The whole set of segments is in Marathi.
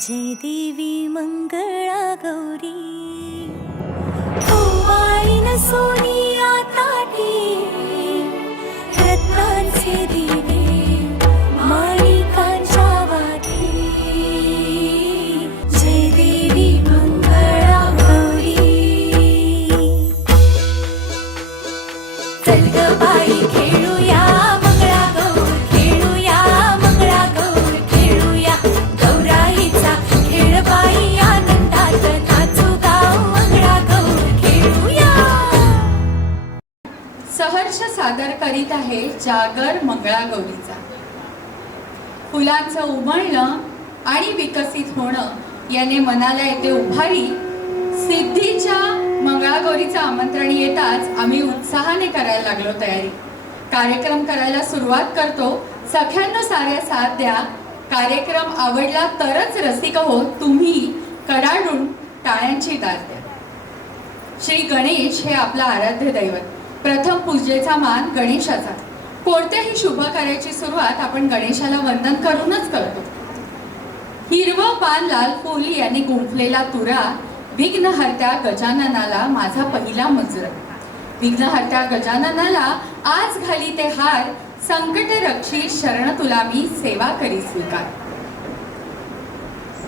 जय देवी मंगळा गौरी ओवाळीन सोनिया ताटी रत्नांचे दिवे माणिकांच्या वाटी जय देवी मंगळा गौरी चल ग बाई खेळूया मंगळागौर खेळूया मंगळागौर खेळूया गौराईचा खेळ बाई आनंदात नाचू गाव मंगळागौर खेळूया। सहर्ष सादर करीत आहे जागर मंगळागौरीचा। फुलांचं उमलणं आणि विकसित होणं याने मनाला येते उभारी। सिद्धीच्या मंगळागौरीचं आमंत्रण येताच आम्ही उत्साहाने करायला लागलो तयारी। कार्यक्रम करायला सुरुवात करतो। सख्यांनो साऱ्या साथ द्या। कार्यक्रम आवडला तरच रसिक हो तुम्ही कडाडून टाळ्यांची दाद द्या। श्री गणेश हे आपलं आराध्य दैवत। प्रथम पूजेचा मान गणेशाचा। कोणत्याही शुभ कार्याची सुरुवात आपण गणेशाला वंदन करूनच करतो। हिरवं पान लाल फूल यांनी गुंफलेला तुरा विघ्नहर्त्या गजाननाला माझा पहिला मुजरा। विघ्नहर्त्या गजाननाला आज घाली ते हार संकट रक्षी शरण तुला मी सेवा करी स्वीकार।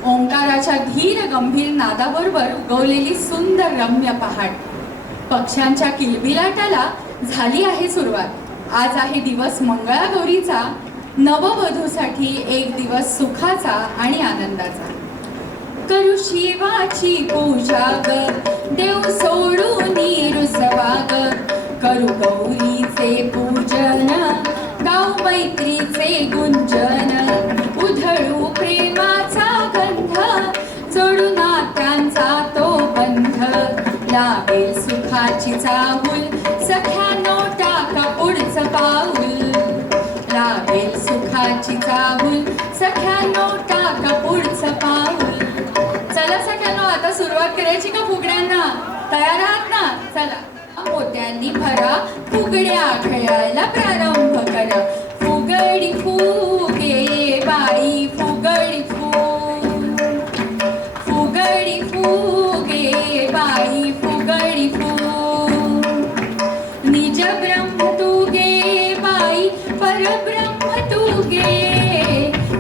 ओंकाराच्या धीर गंभीर नादाबरोबर उगवलेली सुंदर रम्य पहाड। पक्ष्यांच्या किलबिलाटाला झाली आहे सुरुवात। आज आहे दिवस मंगळागौरीचा। नववधूसाठी एक दिवस सुखाचा आणि आनंदाचा। करू शिवाची पूजा ग देव सोडून रुसवा ग। करू गौरीचे पूजन गाव मैत्रीचे गुंजन। उधळू प्रेमाचा गंध जोडू नात्यांचा तो बंध। लावेल सुखाची चाहूल सख्यानो टाका पुढचं पाऊल। लावेल सुखाची चाहूल सख्यानो टाका पुढचं पाऊल। चला सख्यानो आता सुरुवात करायची का फुगड्यांना? तयार आहात ना? चला मोत्यांनी भरा फुगड्या खेळायला प्रारंभ करा। फुगडी फुगे बाई फुगडी फूग। फुगडी फुगे बाई फुगडी फूग। निज ब्रह्म तुगे बाई परब्रह्म तुगे।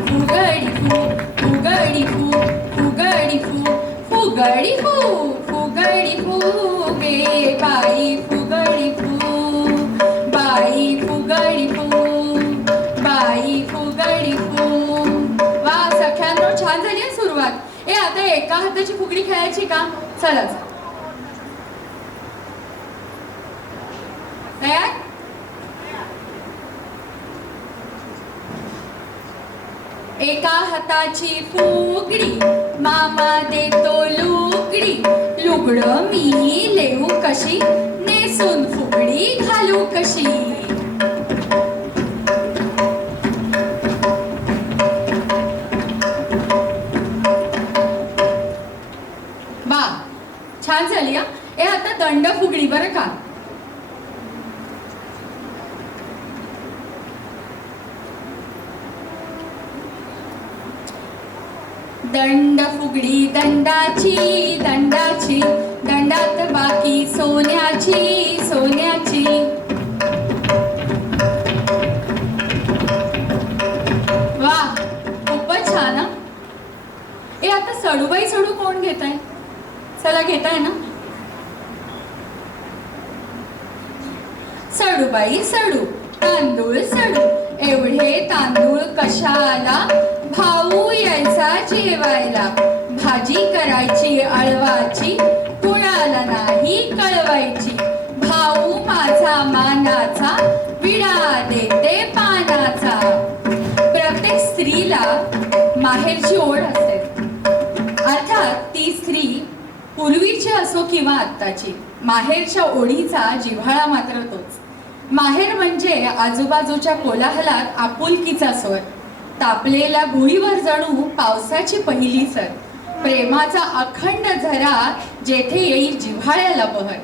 फुगडी फूग फुगडी फूग फुगडी फूग फुगडी फूग फुगडी फुगे बाई फुगडी फूग। बाई फुगडी फूग बाई फुगडी फूग। वा सख्यांनो छान झाली सुरुवात। आता एका हाताची फुगडी खेळायची का? चला तयार? एका हाताची फुगडी मामा देतो लुगडी। लुगडं मी लेऊ कशी नेसून फुगडी घालू कशी। बा छान झाली हा। आता दंड फुगडी बरं का। दंड फुगडी दंडाची दंडाची दंडात बाकी सोन्याची सोन्याची। वा खूपच छान हा। आता सडूबाई सडू कोण घेत आहे? चला घेताय ना? सडूबाई सडू तांदूळ सडू एवढे तांदूळ कशाला? भाऊ यायचा जेवायला भाजी करायची अळवाची कुणाला नाही कळवायची। भाऊ माझा मानाचा विडा देते पानाचा। प्रत्येक स्त्रीला माहेरची ओढ असते। अर्थात ती स्त्री पूर्वीची असो किंवा आत्ताची माहेरच्या ओढीचा जिव्हाळा मात्र तोच। माहेर म्हणजे आजूबाजूच्या कोलाहलात आपुलकीचा स्वर। तापलेल्या भुईवर जणू पावसाची पहिली सर। प्रेमाचा अखंड झरा जेथे येईल जिव्हाळ्याला बहर।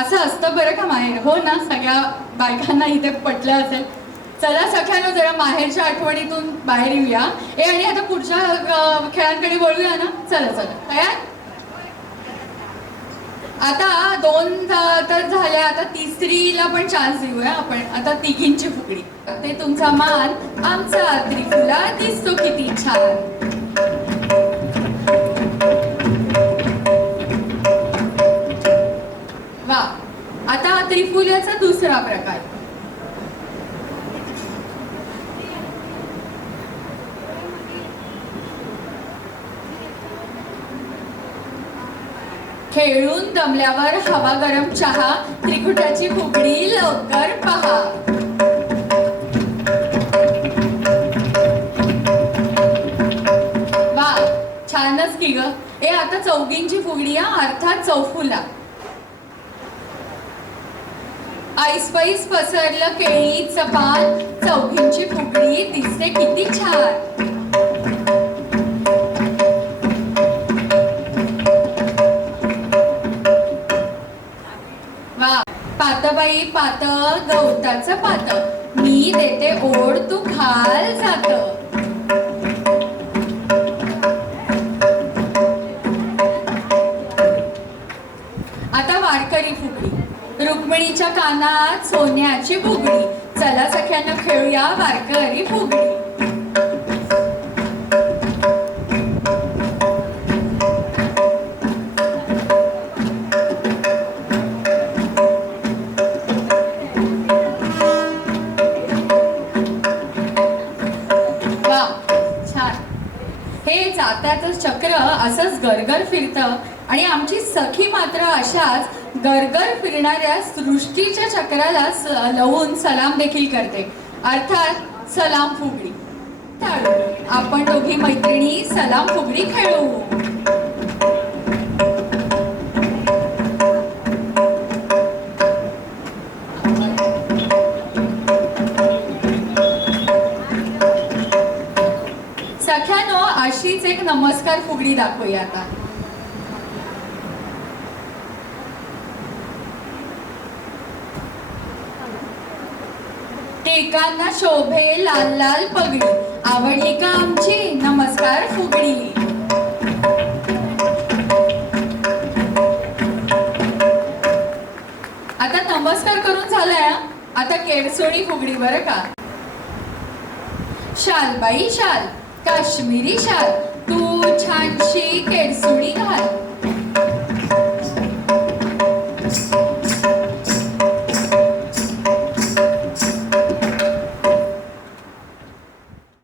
असं असतं बरं का माहेर? हो ना? सगळ्या बायकांना इथे पटलं असेल। चला सगळ्यांना जरा माहेरच्या आठवणीतून बाहेर येऊया. आणि आता पुढच्या खेळांकडे वळूया ना. चला चला तयार. आता 2 तर झाल्या, आता तिसरीला पण चान्स देऊया आपण. आता तिघींची फुगडी. ते तुमचा मान आमचा त्रिफुला दिसतो किती छान. वा. आता त्रिफुल्याचा दुसरा प्रकार. खेळून दमल्यावर हवा गरम चहा, त्रिकुटाची फुगडी लवकर पहा. वा छानच की ग. आता चौघींची फुगडी अर्थात चौफुला. ऐसपैस पसरलं केळीचं पान, चौघींची फुगडी दिसते किती छान. वा. पातबाई पात गवताचं पात, मी देते ओढ तू खाल जात. आता वारकरी फुगडी. रुक्मिणीच्या कानात सोन्याची फुगडी, चला सख्यांना खेळूया वारकरी फुगडी. वा छान. हे जात्याचं चक्र असंच गरगर फिरतं आणि आमची सखी मात्र अशाच गरगर फिरणाऱ्या सृष्टीच्या चक्राला लावून सलाम देखील करते, अर्थात सलाम फुगडी. आपण दोघी मैत्रिणी सलाम फुगडी खेळू. सख्यानो अशीच एक नमस्कार फुगडी दाखवूया आता. टेकांना शोभे लाल लाल पगडी, आवडली का आमची नमस्कार फुगडी. आता नमस्कार करून झालाय. आता केरसोणी फुगडी बरं का. शाल बाई शाल, काश्मीरी शाल, तू छानशी केरसुणी घाल.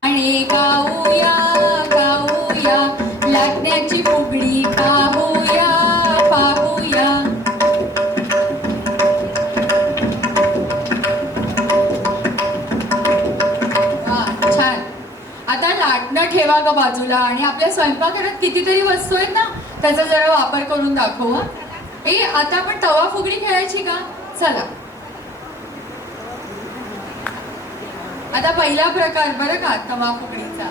आणि गाऊया गाऊया लाटण्याची फुगडी पाहूया पाहूया. छान. आता लाटणं ठेवा ग बाजूला आणि आपल्या स्वयंपाकघरात कितीतरी वस्तू आहेत ना, त्याचा जरा वापर करून दाखव. आता आपण तवा फुगडी खेळायची का. चला. आता पहिला प्रकार बरं का तवा फुगडीचा.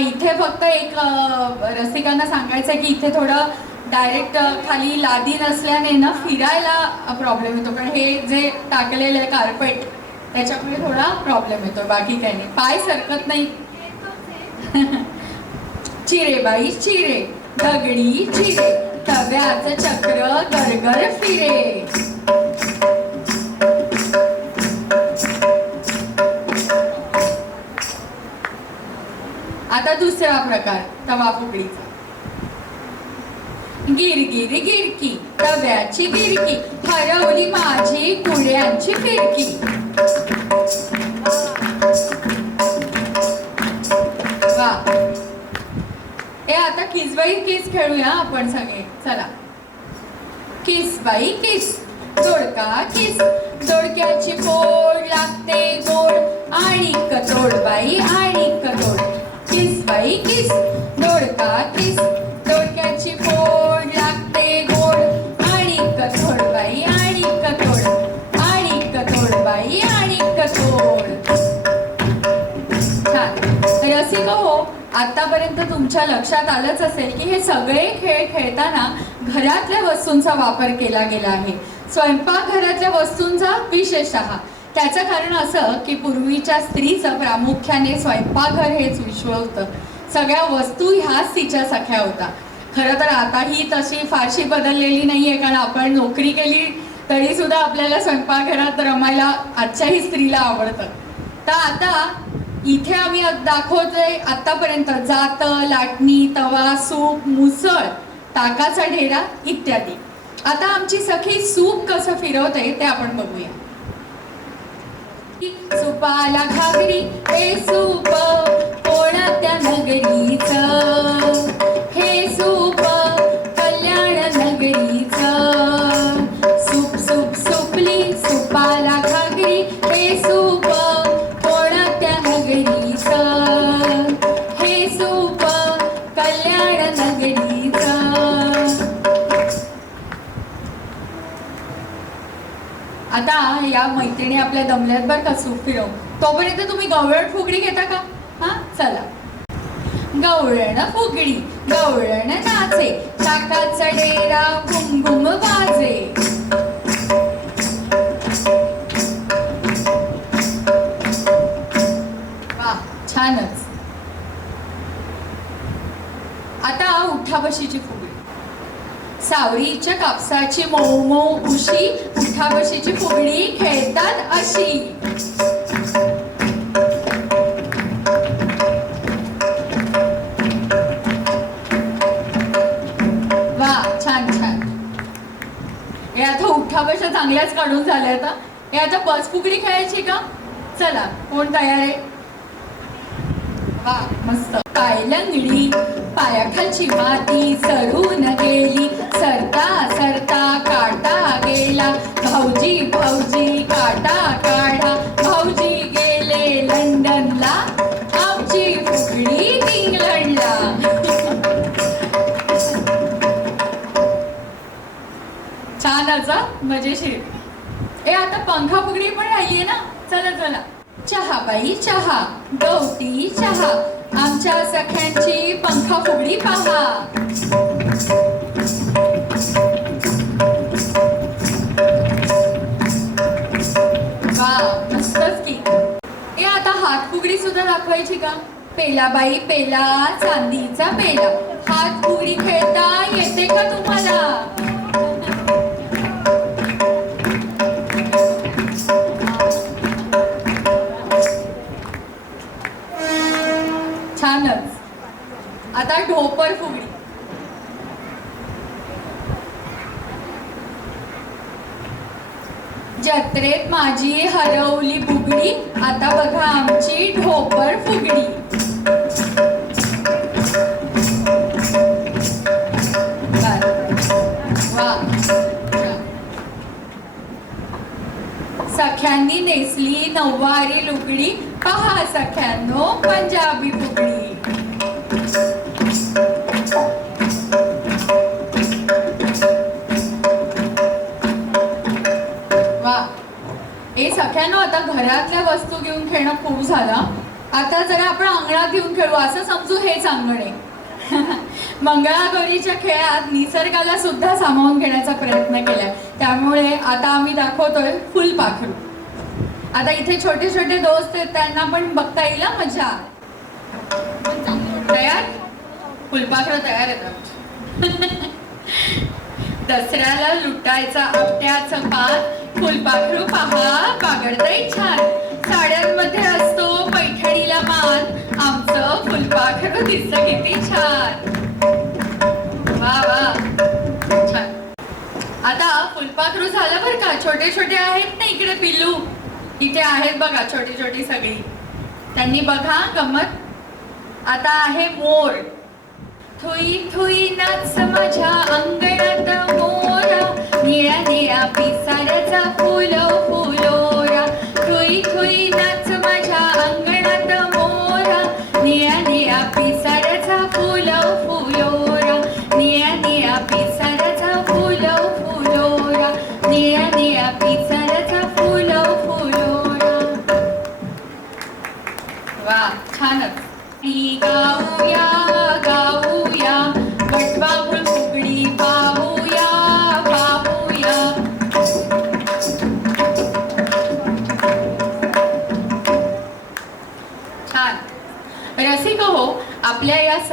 इथे फक्त एक रसिकांना सांगायचं की इथे थोडं डायरेक्ट खाली लादी नसल्याने ना फिरायला प्रॉब्लेम येतो, कारण हे जे टाकलेलं आहे कार्पेट त्याच्यामुळे थोडा प्रॉब्लेम येतो, बाकी काही नाही. पाय सरकत नाही. चिरे बाई चिरे, दगडी चिरे, तव्याचं चक्र गरगर फिरे. आता दुसरा प्रकार तवा फुगडीचा. गिरगिर गिरकी, तव्याची गिरकी, हरवली माझी कुड्यांची फिरकी. वा. आता किस बाई किस खेळूया आपण सगळे. चला. किस बाई किस, दोडका किस, दोडक्याची फोड लागते गोड, आणि कतोड बाई आणि कतोड. किस बाई किस, दोडका किस, दोडक्याची फोड लागते गोड, आणि कतोड बाई आणि कतोड, आणि कतोड बाई आणि कतोड. छान. रसिक हो, आतापर्यंत तुमच्या लक्षात आलंच असेल की हे सगळे खेळ खेळताना घरातल्या वस्तूंचा वापर केला गेला आहे. स्वयंपाकघरातल्या वस्तूंचा विशेषतः त्याचं कारण असं की पूर्वीच्या स्त्रीचं प्रामुख्याने स्वयंपाकघर हेच विश्व होतं. सगळ्या वस्तू ह्याच तिच्या सख्या होता. खरं तर आता ही तशी फारशी बदललेली नाहीये, कारण आपण नोकरी केली तरी सुद्धा आपल्याला स्वयंपाकघरात रमायला आजच्याही स्त्रीला आवडतं. तर आता इथे आम्ही दाखवतोय आतापर्यंत जात, लाटणी, तवा, सूप, मुसळ, ताकाचा ढेरा इत्यादी. आता आमची सखी सूप कसं फिरवते ते आपण बघूया. सुपाला घागरी हे सूप कोणत्या नगरीचं, हे सूप कल्याण नगरीचं. सूप सूप सुपली सुपाला घागरी हे सूप कोणत्या नगरीचं, हे सूप कल्याण नगरीचं. आता या मैत्रिणी आपल्या दमल्यात बरं का सूप फिरव. तोपर्यंत तुम्ही गवळण फुगडी घेता का? हा चला. गवळण फुगडी गवळण नाचे, ताकाचा डेरा घुमघुम वाजे. वा छानच. आता उठाबशीची फुगडी. सावरीच्या कापसाची मऊ मऊ उशी, उठाबशीची फुगडी खेळतात अशी. वा छान छान. हे आता उठाबशा चांगल्याच काढून झाल्या. आता हे आता बस फुगडी खेळायची का? चला कोण तयार आहे? वा मस्त. काय लंगडी पायाखालची माती सरून गेली, सरता सरता काटा गेला. भाऊजी भाऊजी काटा काढा, भाऊजी गेले लंडनला, आमची फुगडी इंग्लंडला. छानच मजेशीर. ए आता पंखा फुगडी पण राहिलीये ना. चला चला. चहा बाई चहा गवती चहा, आमच्या सख्यांची पंखा फुगडी पहा. वा मस्तच की. हे आता हात फुगडी सुद्धा दाखवायची का? पेला बाई पेला चांदीचा पेला, हात फुगडी खेळता येते का तुम्हाला? छानच. आता ढोपर फुगडी. जत्रेत माझी हरवली बुगडी, आता बघा आमची ढोपर फुगडी. वा. सख्यांनी नेसली नऊवारी लुगडी, पहा सख्यांनो पंजाबी फुगडी. वा. हे सख्यांनो आता घरातल्या वस्तू घेऊन खेळणं खूप झालं. आता जरा आपण अंगणात घेऊन खेळू, असं समजू हेच अंगण आहे. मंगळागौरीच्या खेळात निसर्गाला सुद्धा सामावून घेण्याचा प्रयत्न केलाय. त्यामुळे आता आम्ही दाखवतोय फुलपाखरू. आता इथे छोटे छोटे दोस्त आहेत, त्यांना पण बघता येईल मजा. तयार? फुलपाखरू तयार आहेत. दसऱ्याला लुटायचा आपट्याचं पान, फुलपाखरू पहा बागडतय छान. साड्यांमध्ये असतो पैठणीला मान, आमचं फुलपाखरू दिसतं किती छान. वा वा छान. आता फुलपाखरू झालं बरं का. छोटे छोटे आहेत ना इकडे पिल्लू, इथे आहेत बघा छोटी छोटी सगळी. त्यांनी बघा गमत. आता आहे मोर. थुई थुई नाच माझ्या अंगणात मोरा, निळ्या निळ्या पिसाऱ्याचा फुलो फुलोरा. थुई थुई नाच माझ्या अंगणात मोरा, निळ्या निळ्या पिसाऱ्याचा फुलो फुलोरा. निळ्या निळ्या पिसाऱ्याचा फुलो फुलोरा, निळ्या निळ्या पिसाऱ्याचा फुलो फुलोरा. वा छानच. गाऊया गाऊया वटवाघूळ फुगडी पाहूया पाहूया.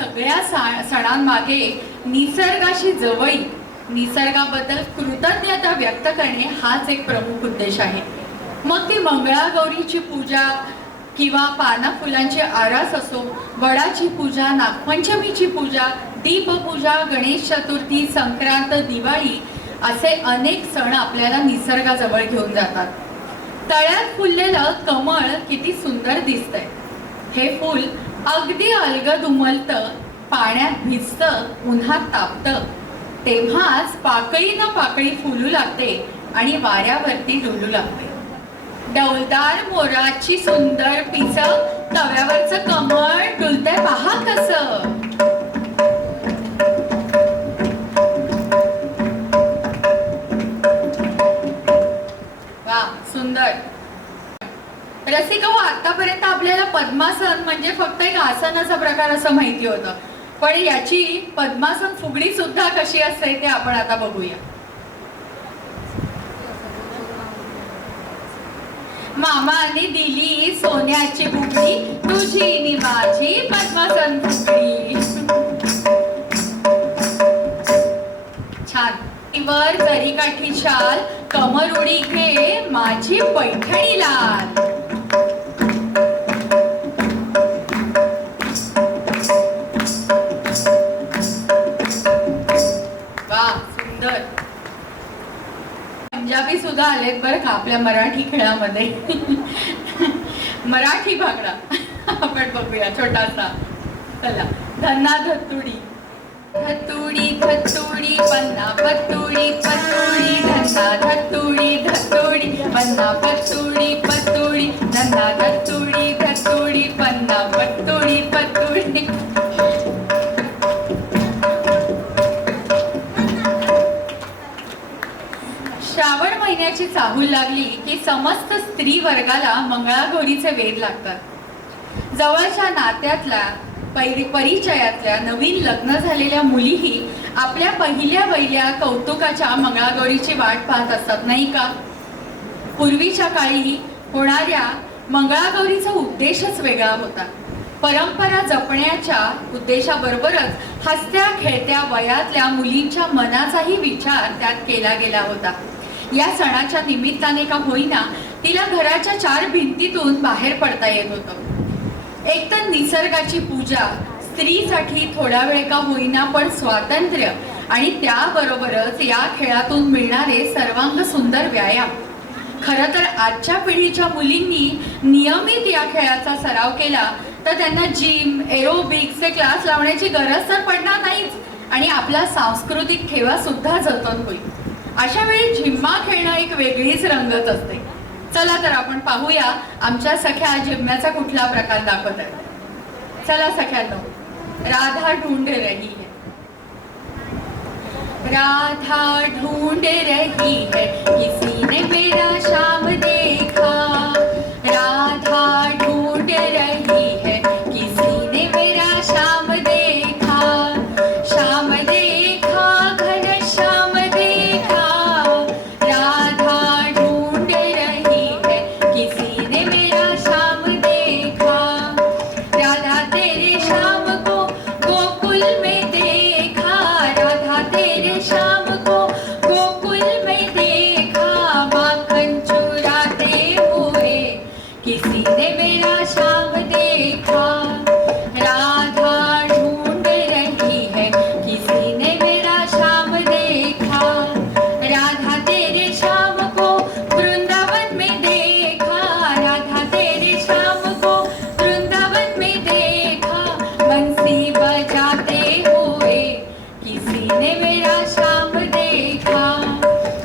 सगळ्या सणांमागे निसर्गाशी जवळी, निसर्गाबद्दल कृतज्ञता व्यक्त करणे हाच एक प्रमुख उद्देश आहे. मग ती मंगळागौरीची पूजा किंवा पाना फुलांची आरास असो, वडाची पूजा, नागपंचमीची पूजा, दीपपूजा, गणेश चतुर्थी, संक्रांत, दिवाळी असे अनेक सण आपल्याला निसर्गाजवळ घेऊन जातात. तळ्यात फुललेलं कमळ किती सुंदर दिसतंय. हे फूल अगदी अलगद उमलतं, पाण्यात भिजतं, उन्हात तापतं, तेव्हाच पाकळी न पाकळी फुलू लागते आणि वाऱ्यावरती डोलू लागते. डौलदार मोराची सुंदर पिस, तव्यावरचं कमळ डुलतंय पहा कसं. वा, सुंदर. रसिका हो, आतापर्यंत आपल्याला पद्मासन म्हणजे फक्त एक आसनाचा प्रकार असं माहिती होतं, पण याची पद्मासन फुगडी सुद्धा कशी असते ते आपण आता बघूया. मामाने दिली सोन्याची बुगडी, तुझी नि माझी पद्मासन फुगडी. छान. वर जरीकाठी शाल, कमर उडी घे माझी पैठणी लाल. वा, सुंदर. पंजाबी सुद्धा आलेत बरं का आपल्या मराठी खेळामध्ये. मराठी भागडा आपण बघूया छोटासा. चला. धन्ना धत्तुडी, धत्तुडी धत्तुडी पन्ना पत्तुडी पत्तुडी, धन्ना धत्तुडी धत्तुडी पन्ना पत्तुडी पत्तुडी, धन्ना धत्तुडी धत्तुडी पन्ना पत्तुडी पत्तुडी. श्रावण महिन्याची चाहूल लागली की समस्त स्त्री वर्गाला मंगळागौरीचे वेध लागतात. जवळच्या नात्यातल्या परिचयातल्या नवीन लग्न झालेल्या मुलीही आपल्या पहिल्या वहिल्या कौतुकाच्या मंगळागौरीची वाट पाहत असतात, नाही का? पूर्वीच्या काळी होणाऱ्या मंगळागौरीचा उद्देशच वेगळा होता. परंपरा जपण्याच्या उद्देशाबरोबरच हसत्या खेळत्या वयातल्या मुलींच्या मनाचाही विचार त्यात केला गेला होता. या सणाच्या निमित्ताने का होईना तिला घराच्या 4 भिंतीतून बाहेर पडता येत होतं. एक तर निसर्गाची पूजा, स्त्रीसाठी थोडा वेळ का होईना पण स्वातंत्र्य, आणि त्याबरोबरच या खेळातून मिळणारे सर्वांग सुंदर व्यायाम. खरं तर आजच्या पिढीच्या मुलींनी नियमित या खेळाचा सराव केला तर त्यांना जिम, एरोबिक्सचे क्लास लावण्याची गरज तर पडणार नाहीच, आणि आपला सांस्कृतिक ठेवा सुद्धा जतन होईल. अशा वेळी झिम्मा खेळणं एक वेगळीच रंगत असते. चला तर आपण पाहूया आमच्या सख्या झिम्म्याचा कुठला प्रकार दाखवत आहे. चला सख्यांनो. राधा ढूंढ रही है, राधा ढूंढ रही है, किसी ने मेरा शाम देखा. राधा ढूंढ रही है, किसी ने मेरा शाम देखा. शाम देखा, घन श्याम देखा. राधा ढूंढ रही है, किसी ने मेरा शाम देखा. राधा तेरे शाम को गोकुल में देखा. राधा तेरे शाम को गोकुल में देखा. माखन चुराते हुए किसी ने मेरा शाम देखा. राधा ढूंढ रही है, किसी ने मेरा शाम देखा. राधा तेरे शाम को वृंदावन में देखा. राधा तेरे शाम को वृंदावन में देखा. बंसी बजाते हुए किसी ने मेरा शाम देखा.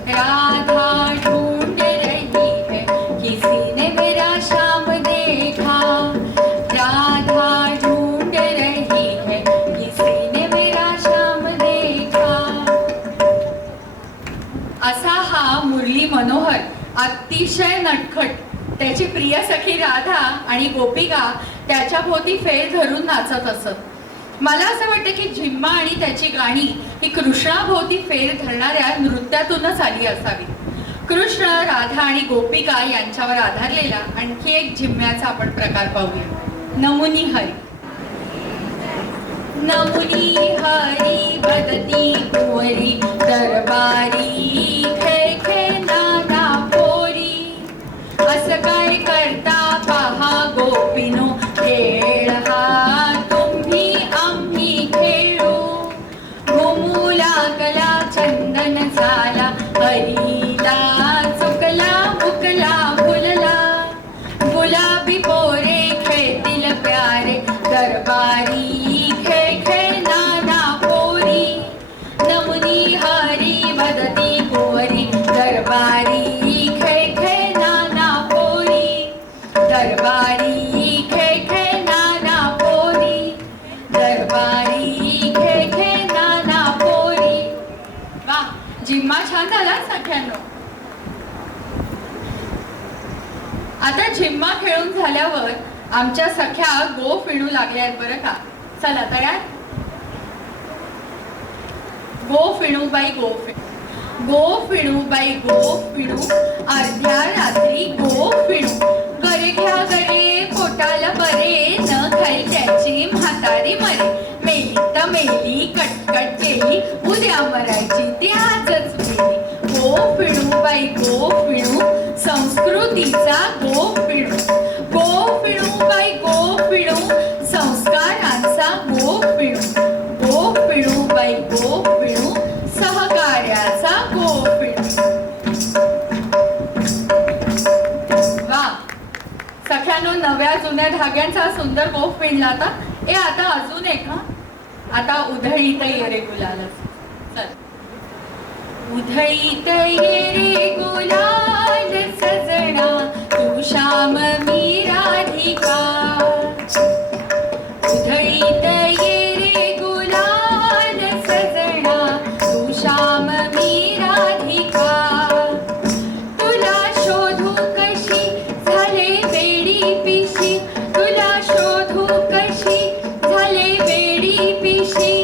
राधा ढूंढ रही है, किसी ने मेरा शाम देखा. राधा ढूंढ रही है, किसी ने मेरा शाम देखा. असा हा मुरली मनोहर अतिशय नटखट त्याची प्रिय सखी राधा आणि गोपिका त्याच्या भोवती फेर धरून नाचत असत. मला असं वाटतं की झिम्मा आणि त्याची गाणी ही कृष्णाभोवती फेर धरणाऱ्या नृत्यातूनच आली असावी. कृष्ण, राधा आणि गोपिका यांच्यावर आधारलेला आणखी एक झिम्म्याचा आपण प्रकार पाहूया. नमुनी हरी. नमुनी हरी बदती कुंवरी दरबारी खेळ खेळ नाना पोरी. असं काय करता पहा गोपिनो खेळ हा तुम्ही आम्ही खेळू. घुमू लागला चंदन झाला हरीला चुकला मुकला भुलला. गुलाबी पोरे खेळतील प्यारे दरबारी खेळ खेळ नाना पोरी. नमुनी हरी बदती कुंवरी दरबारी खेळ खेळ नाना पोरी. दरबारी खेळ खेळ नाना पोरी. दरबारी खेळ खेळ नाना पोरी. वा, जिम्मा छान झाला सख्यांनो. आता झिम्मा खेळून झाल्यावर आमच्या सख्या गो फिणू लागल्या आहेत बरं का. चला तयार. गो फिणू बाई गो फिणू. गो फिणू बाई गो फिणू अर्ध्या रात्री गो फिणू. गरे घ्या गरे पोटाला बरे न खाई त्याची म्हातारी मरे. मेली तर मेली कटकट केली उद्या मरायची ती आजच मेली. गो फिणू बाई गो फिणू संस्कृतीचा गो फिणू. गो फिणू बाई गो फिणू संस्कारांचा गो फिणू. गो फिणू बाई गो फिणू सहकार्याचा गो फिणू. वा, सख्यानो नव्या जुन्या धाग्यांचा सुंदर गो फिणला आता. आता अजून एक हा. आता उधळीत ये रे गुलाल. चल. उधळीत ये रे गुलाल सजना तू श्याम मी राधिका. उधळीत ये रे गुलाल सजना तू श्याम मी राधिका. तुला शोधू कशी झाले वेडी पिशी. तुला शोधू कशी झाले वेडी पिशी.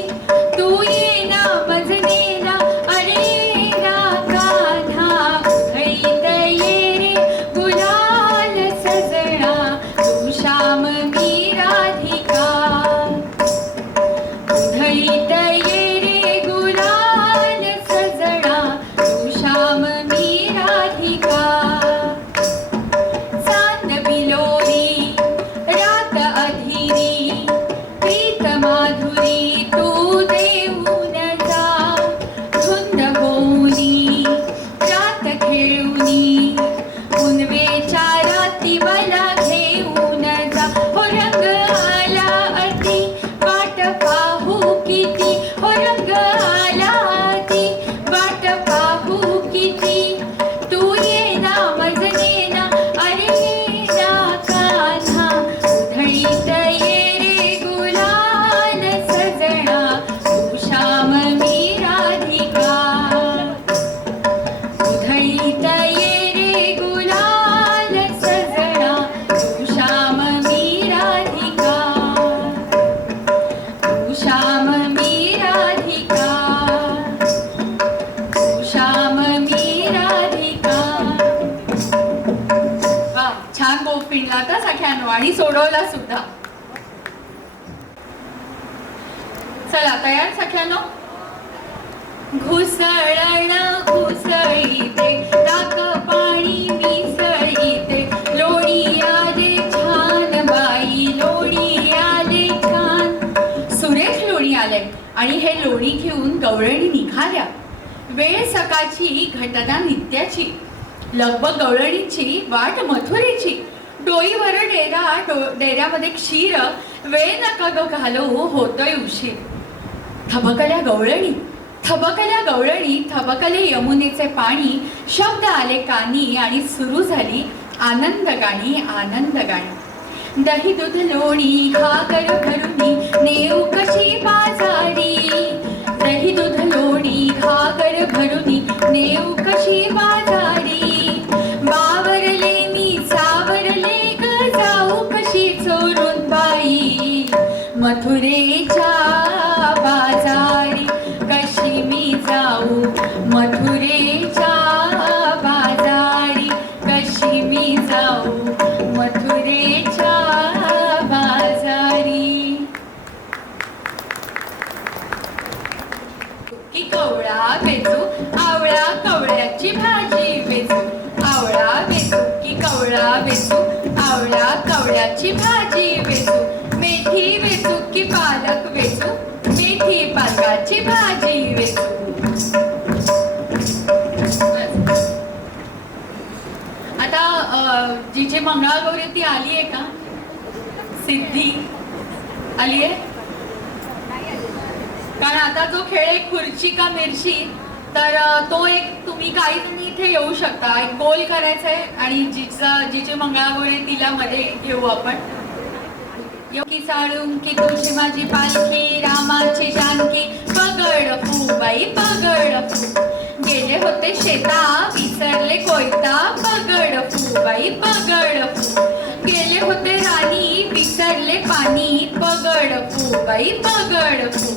तू ये ना मजने ना अरे कान्हा. उधळीत ये रे गुलाल सजना तू श्याम मी राधिका. उधळीत ये रे गुलाल सजना तू श्याम मी राधिका. चांद बिलोरी रात अधीरी प्रीत माधुरी तू देऊन जा. धुंद होऊनी रात खेळूनी उन्वेच्या राती मला घेऊन जा. हो रंग आला अति वाट पाहू किती. हो रंग आला अति वाट पाहू किती. तू ये ना मजने ना अरे ना कान्हा. उधळीत ये रे गुलाल सजना तू श्याम मी राधिका. उधळीत ये रे गुलाल सजना तू श्याम मी राधिका. तू श्याम मी राधिका. तू श्याम मी राधिका. वा, छान गो फिणला तर सख्यानो आणि सोडवला सुद्धा. चला तयार सख्यानो. घुसळण घुसळीते टाक पाणी मिसळीते. लोणी आले छान बाई लोणी आले छान. सुरेख लोणी आले आणि हे लोणी घेऊन गवळणी निघाल्या. वेळ सकाळची घटना नित्याची. लगबग गवळणीची वाट मथुरेची. डोईवर डेरा डेऱ्यामध्ये क्षीर. वेळ नका ग घालवू होतोय उशीर. थबकल्या गवळणी थबकल्या गवळणी थबकले यमुनेचे पाणी. शब्द आले कानी आणि सुरू झाली आनंद गाणी आनंद गाणी. दही दूध लोणी घागर भरुनी नेऊ कशी बाजारी. दही दूध लोणी घागर भरुनी नेऊ कशी बाजारी. बावरले मी सावरले ग जाऊ कशी चोरून बाई. मथुरेच्या बाजारी कशी मी जाऊ. मथुरेच्या बाजारी कशी मी जाऊ. मथुरेच्या बाजारी. वेचू आवळा कवळ्याची भाजी वेचू आवळा वेचू की कवळा वेचू आवळा कवळ्याची भाजी वेचू मेथी वेचू की पालक वेचू मेथी पालकाची भाजी वेचू. आता जिची मंगळागौरी ती आली आहे का? सिद्धी आली आहे? कारण आता जो खेळ आहे खुर्ची का मिरची, तर तो एक तुम्ही काही जणी इथे येऊ शकता. एक गोल करायचा आहे आणि जिची मंगळागौरी तिला मध्ये घेऊ आपण. की साळून की तुझी माझी पालखी रामाची जानकी पगड फू बाई पगड फू गेले होते शेता विसरले कोयता पगड फू बाई पगड फू गेले होते राणी विसरले पाणी पगड फू बाई पगड फू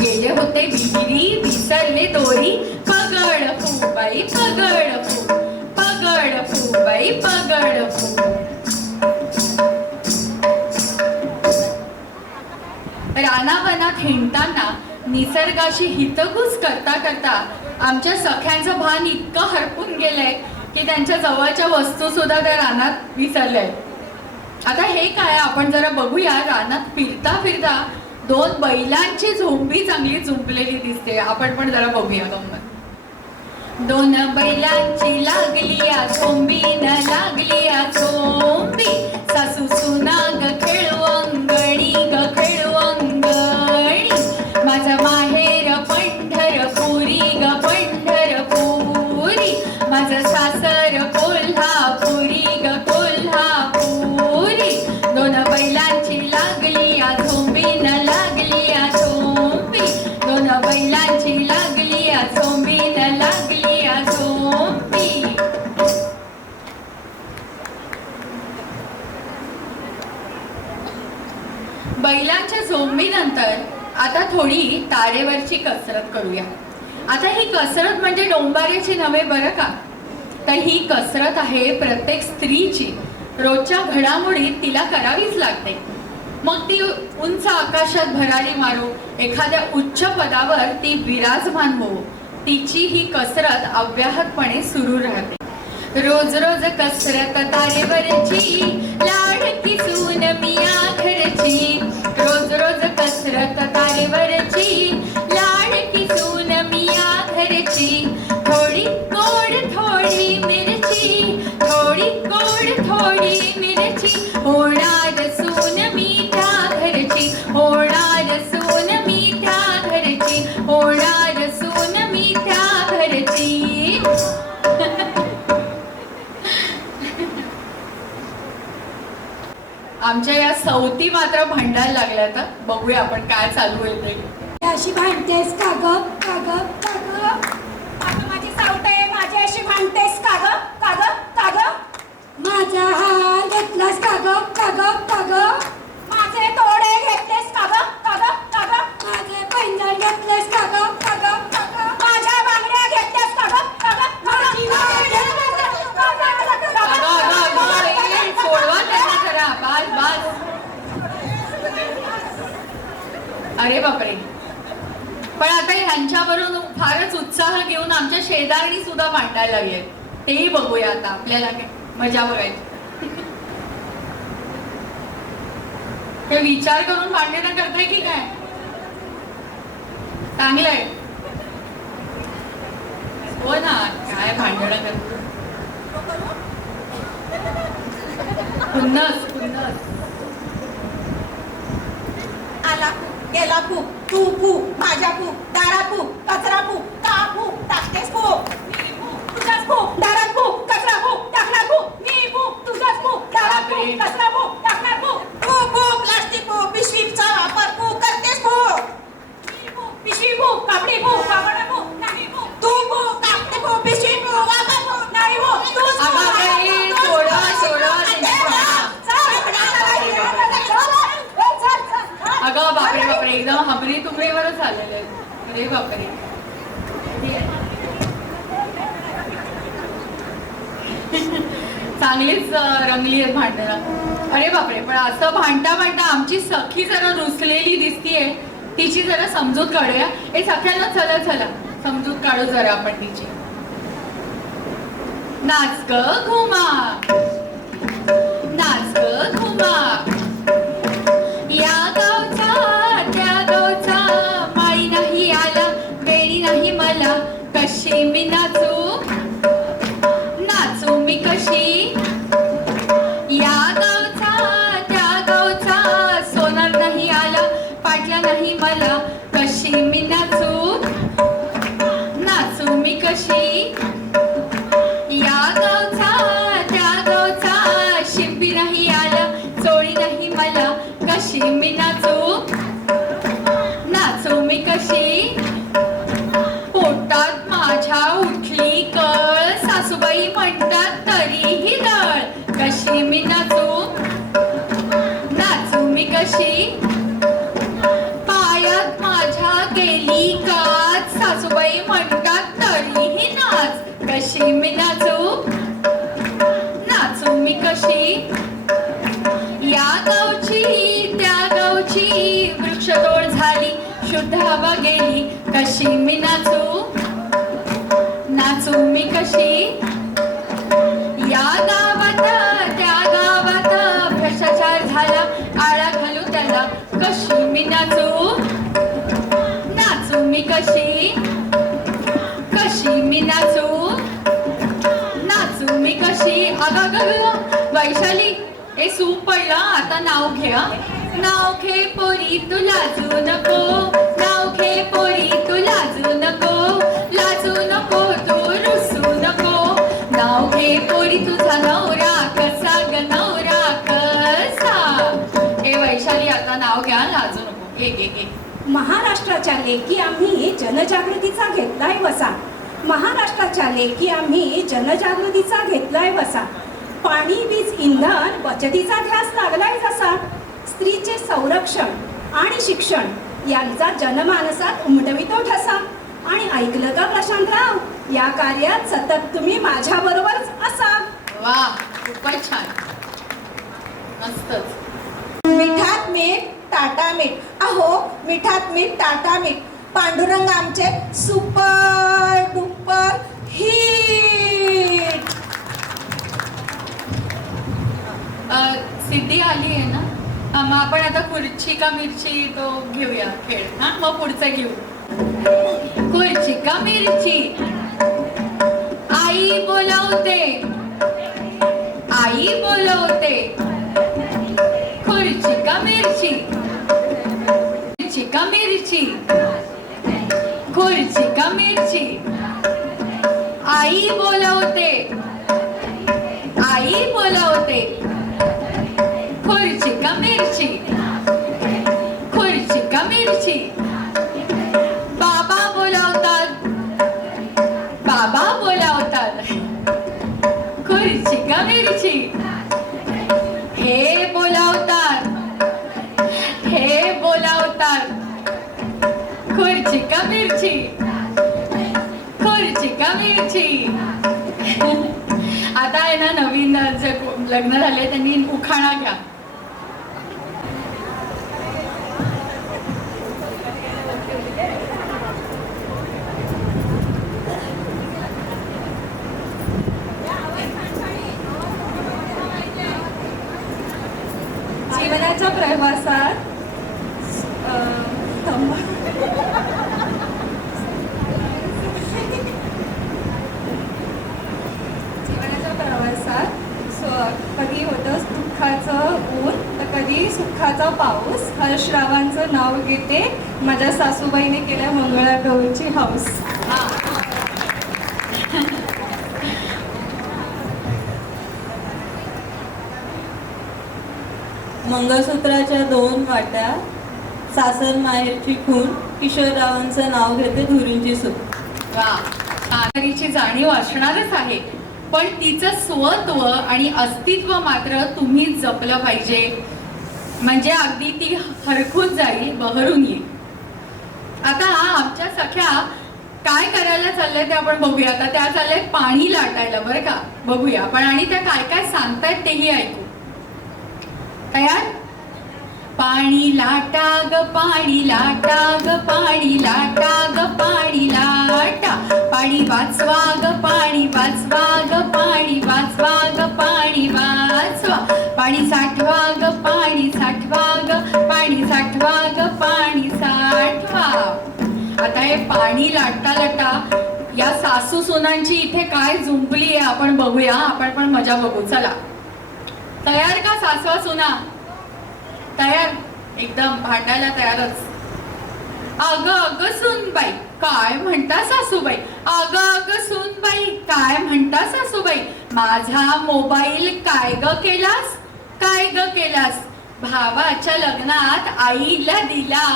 गेले होते विहिरी विसरले दोरी पगड फू बाई पगड फू पगड फू बाई पगड फू. रानावनात हिंडताना निसर्गाशी हितगुज करता करता आमच्या सख्यांचं भान इतकं हरपून गेलंय की त्यांच्या जवळच्या वस्तू सुद्धा त्या रानात विसरल्या. आता हे काय आपण जरा बघूया. रानात फिरता फिरता दोन बैलांची झोंबी चांगली झुंपलेली दिसते. आपण पण जरा बघूया गंमत. दोन बैलांची लागली या झोंबी न लागली या झोंबी सासू सुना ग खेळू अंगणी ग खेळू अंगणी माझं माहेर पंढरपुरी ग पंढरपुरी माझं सासर कोल्हापुरी ग कोल्हापुरी दोन बैलांची लागली या झोंबी न लागली या झोंबी दोन बैलांची लागली या झोंबी न लागली या झोंबी. बैलांच्या झोंबीनंतर आता थोडी तारेवरची कसरत करूया. आता ही कसरत म्हणजे डोंबाऱ्याची नव्हे बरं का, तर ही कसरत आहे प्रत्येक स्त्रीची. रोजच्या घडामोडीत तिला करावीच लागते. मग ती उंच आकाशात भरारी मारो एखाद्या उच्च पदावर ती विराजमान हो तिची ही कसरत अव्याहतपणे सुरू राहते. रोज रोज कसरत तारेवरची लाडकी सून मिया घरची रोज रोज कसरत तारेवरची लाडकी सून मिया घरची थोडी गोड थोडी मिरची थोडी गोड थोडी मिरची होणार सून मीठा घरची होणार सून मीठा घरची होणार सून मीठा घरची. आमच्या या सवती मात्र भांडायला लागल्या. तर बघूया आपण काय चालू आहे ते. अशी भांडतेस का ग का ग का ग आता माझी सावट आहे माझी अशी भांडतेस का ग का ग का ग माझा हार घेतलास का ग का ग का ग माझे तोडे घेतलेस का ग का ग का ग माझे पैंजण घेतलेस का ग का ग का ग माझ्या बांगड्या घेतल्यास का ग का ग माझी सोडवा त्यांना करा. बास बास. अरे बापरे. पण आता ह्यांच्यावरून फारच उत्साह घेऊन आमच्या शेजारी सुद्धा भांडायला लागले. तेही बघूया आता. आपल्याला काय मजा बघायची. ते विचार करून भांडणं करताय की काय? चांगलंय. हो ना, काय भांडणं करतो. खुन्नस खुन्नस. आला गेला फू तू फू माझ्या फू दारा फू कचरा फू का फू टाकतेस फू मी फू तुझाच फू दारात फू कचरा फू टाकणार फू मी फू तुझाच फू दारात फू कचरा फू टाकणार फू फू फू प्लास्टिक फू पिशवीचा वापर फू करतेस फू मी फू पिशवी फू कापडी फू कापड फू नाही फू तू फू कापडी फू पिशवी फू वापर फू नाही फू तू सोडा सोडा. अगं बापरे बापरे एकदम हमरी तुमरीवरच आलेले. अरे बापरे. चांगलीच रंगली आहेत भांडणं. अरे बापरे. पण असं भांडता भांडता आमची सखी जरा रुसलेली दिसतीये. तिची जरा समजूत काढूया. हे सख्यांना चला चला समजूत काढू जरा आपण तिची. नाच ग घुमा, नाच ग घुमा, या गावचा त्या गावचा, माळी नाही आला बेडी नाही मला, कशी मी नाचू, नाचू मी कशी, या गावचा त्या गावचा, सोनार नाही आला पाटला नाही मला, कशी मी नाचू, नाचू मी कशी, या गावचा त्या गावचा, शिंपी नाही आला चोळी नाही मला, कशी मी नाचू, नाचू मी कशी, पोटात माझ्या उठली कळ, सासूबाई म्हणतात तरीही दळ, कशी मी नाचू, नाचू मी कशी, पायात माझ्या गेली काच, सासूबाई म्हणतात तरीही नाच, कशी मी नाचू, नाचू मी कशी, या गावची त्या गावची, वृक्षतोड झाली शुद्ध हवा गेली, कशी मी नाचू, नाचू मी कशी, या गावात त्या गावात, भ्रष्टाचार झाला आळा घालू त्याला, कशी मी नाचू, नाचू मी कशी, कशी मी नाचू, नाचू मी कशी. अगं वैशाली, ए सूप पडला, आता नाव घे. नाव घे पोरी तू लाजू नको, नाव घे पोरी तू लाजू नको, लाजू नको तू रुसू नको, नाव घे पोरी तुझा नवरा कसा ग नवरा कसा. ए वैशाली, आता नाव घ्या, लाजू नको. घे घे घे. महाराष्ट्राच्या लेकी आम्ही जनजागृतीचा घेतलाय वसा, महाराष्ट्राच्या लेकी आम्ही जनजागृतीचा घेतलाय वसा, पाणी वीज इंधन बचतीचा ध्यास लागलाय जसा, स्त्रीचे संरक्षण आणि शिक्षण यांचा जनमानसात उमटवितो ठसा. आणि ऐकलं का प्रशांतराव, या कार्यात सतत तुम्ही माझ्या बरोबरच असा. वा, खूपच छान, मस्तच. मिठात मीठ टाटा मीठ, अहो मिठात मीठ टाटा मीठ, पांडुरंग आमचे सुपर डुपर हिट. सिद्धी आली आहे ना, मग आपण आता खुर्ची का मिरची तो घेऊया खेळ. हा, मग पुढचं घेऊ. खुर्ची का मिरची, आई बोलवते, आई बोलवते, खुर्ची का मिरची, खुर्ची का मिरची, खुर्ची का मिरची, आई बोलवते, आई बोलवते, खुर्ची का मिरची, खुर्ची का मिरची, बाबा बोलावतात, बाबा बोलावतात, खुर्ची का मिरची, हे बोलावतात, हे बोलावतात, खुर्ची का मिरची, खुर्ची का मिरची. आता आहे ना, नवीन जे लग्न झाले त्यांनी उखाणा घ्या. जीवनाच्या प्रवासात जीवनाच्या प्रवासात कधी होतं दुःखाचं ऊन तर कधी सुखाचा पाऊस. हर्षरावांचं नाव घेते, माझ्या सासूबाईने केल्या मंगळागौरीची हौस. मंगळसूत्राच्या 2 वाट्या, सासर माहेरची खून, किशोररावांचं नाव घेते धुरींची सूप. वा, सासरीची जाणीव असणारच आहे, पण तिचं स्वत्व आणि अस्तित्व मात्र तुम्ही जपलं पाहिजे, म्हणजे अगदी ती हरखून जाईल, बहरून येईल. आता आमच्या सख्या काय करायला चाललंय ते आपण बघूया. आता त्या चालल्यात पाणी लाटायला, बरं का, बघूया आपण. आणि त्या काय काय सांगतायत तेही ऐकू. तयार? पाणी लाटा ग पाणी लाटा ग पाणी लाटा ग पाणी लाटा. आता हे पाणी लाटता लाटता या सासू सुनांची इथे काय जुंपली आहे आपण बघूया. आपण पण मजा बघू. चला, तयार का सासवा सुना? तयार, एकदम भांडायला तयारच. अग अग सुनबाई काय म्हणता सासूबाई, अग अग सुनबाई काय म्हणता सासूबाई, माझा मोबाईल काय ग केलास, काय ग केलास, भावाच्या लग्नात आईला दिला,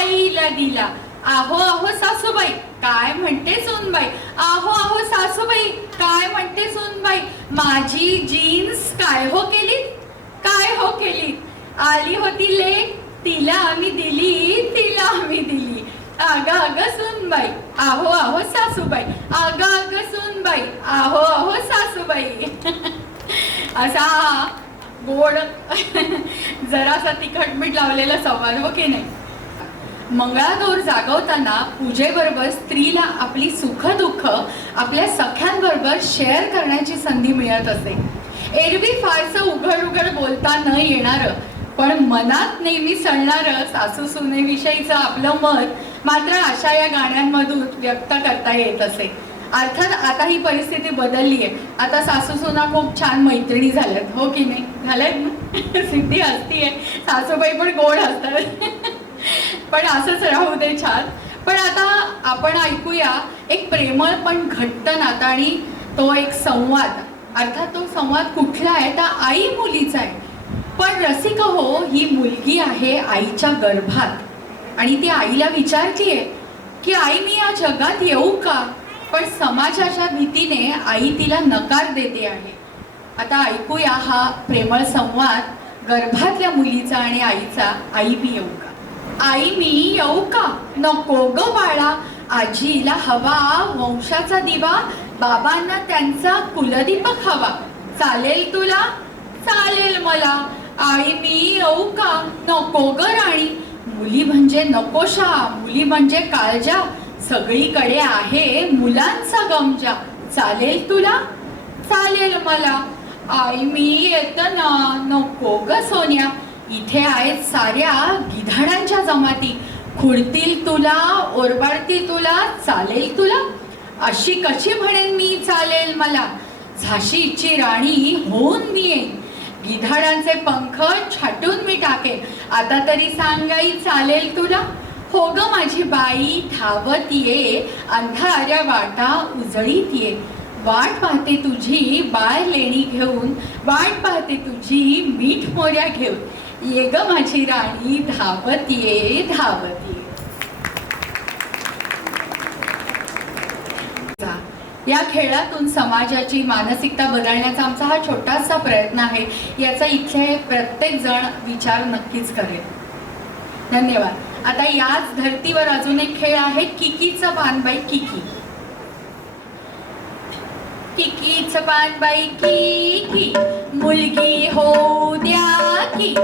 आईला दिला. आहो आहो सासूबाई काय म्हणते सुनबाई, आहो आहो सासूबाई काय म्हणते सुनबाई, माझी जीन्स काय हो केली, काय हो केली, आली होती लेक तिला आम्ही दिली, तिला आम्ही दिली. अग अग सुनबाई आहो आहो सासूबाई, अग अग सुनबाई आहो आहो सासूबाई. असा गोड जरासा तिखट मीठ लावलेला संवाद, हो की नाही. मंगळागौर जागवताना पूजेबरोबर स्त्रीला आपली सुख दुःख आपल्या सख्यांबरोबर शेअर करण्याची संधी मिळत असे. एरवी फारसं उघड उघड बोलता न येणारं पण मनात नेहमी सळणारं सासू सुनेविषयीचं आपलं मत मात्र अशा या गाण्यांमधून व्यक्त करता येत असे. अर्थात आता ही परिस्थिती बदलली आहे. आता सासू सुना खूप छान मैत्रिणी झाल्यात, हो की नाही, झाल्यात ना. सिद्धी हसती आहे, सासूबाई पण गोड असतात. पण असंच राहू दे, छान. पण आता आपण ऐकूया एक प्रेमळ पण घट्ट नातं आणि तो एक संवाद. अर्थात तो संवाद कुठला आहे तर आई मुलीचा आहे. पण रसिक हो, ही मुलगी आहे आईच्या गर्भात आणि ती आईला विचारतीये की आई मी या जगात येऊ का, पण समाजाच्या भीतीने आई तिला नकार देते आहे. आता ऐकूया हा प्रेमळ संवाद गर्भातल्या मुलीचा आणि आईचा. आई मी येऊ का, आई मी येऊ का, नको ग बाळा, आजीला हवा वंशाचा दिवा, बाबांना त्यांचा कुलदीपक हवा, चालेल तुला, चालेल मला, आई मी येऊ का, नको ग राणी, मुली म्हणजे नकोशा, मुली म्हणजे काळजा, सगळीकडे आहे मुलांचा गमजा, चालेल तुला, चालेल मला, आई मी येत ना, नको ग सोन्या, इथे आहेत साऱ्या गिधाडांच्या जमाती, खुडतील तुला, ओरबाडतील तुला, चालेल तुला, अशी कशी म्हणेन मी चालेल मला, झाशीची राणी होऊन मी येईन, गिधाडांचे पंख छाटून मी टाकेन, आता तरी सांगाई चालेल तुला, हो ग माझी बाई धावत ये, अंधाऱ्या वाटा उजळीत ये, वाट पाहते तुझी बाळ लेणी घेऊन, वाट पाहते तुझी मीठ मोऱ्या घेऊन, ये ग माझी राणी धावत ये, धावत ये. या खेळातून समाजाची मानसिकता बदलण्याचा आमचा हा छोटासा प्रयत्न आहे. याचा इथे प्रत्येक जण विचार नक्कीच करेल. धन्यवाद. आता याच धर्तीवर अजून एक खेळ आहे, किकीचं पानबाई किकी. किकीचं पानबाई किकी, मुलगी होऊ द्या की,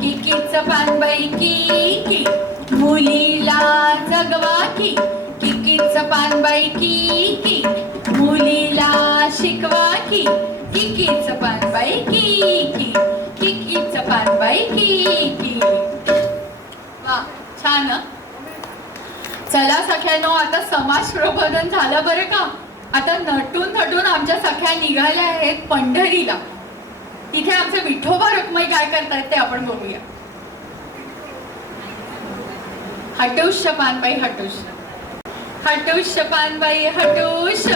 किकीचं पानबाई किकी, मुलीला जगवा की, किकीचं पानबाई किकी, मुलीला शिकवा की, किकीचं पानबाई किकी, किकीचं पानबाई किकी. वा, छान. चला सख्यानो, आता समाज प्रबोधन झालं बरं का. आता नटून थटून आमच्या सख्या निघाल्या आहेत पंढरीला. तिथे आमचे विठोबा रुक्माई काय करतायत ते आपण बघूया. हटूश पानबाई हटूश, हटूश पानबाई हटूश,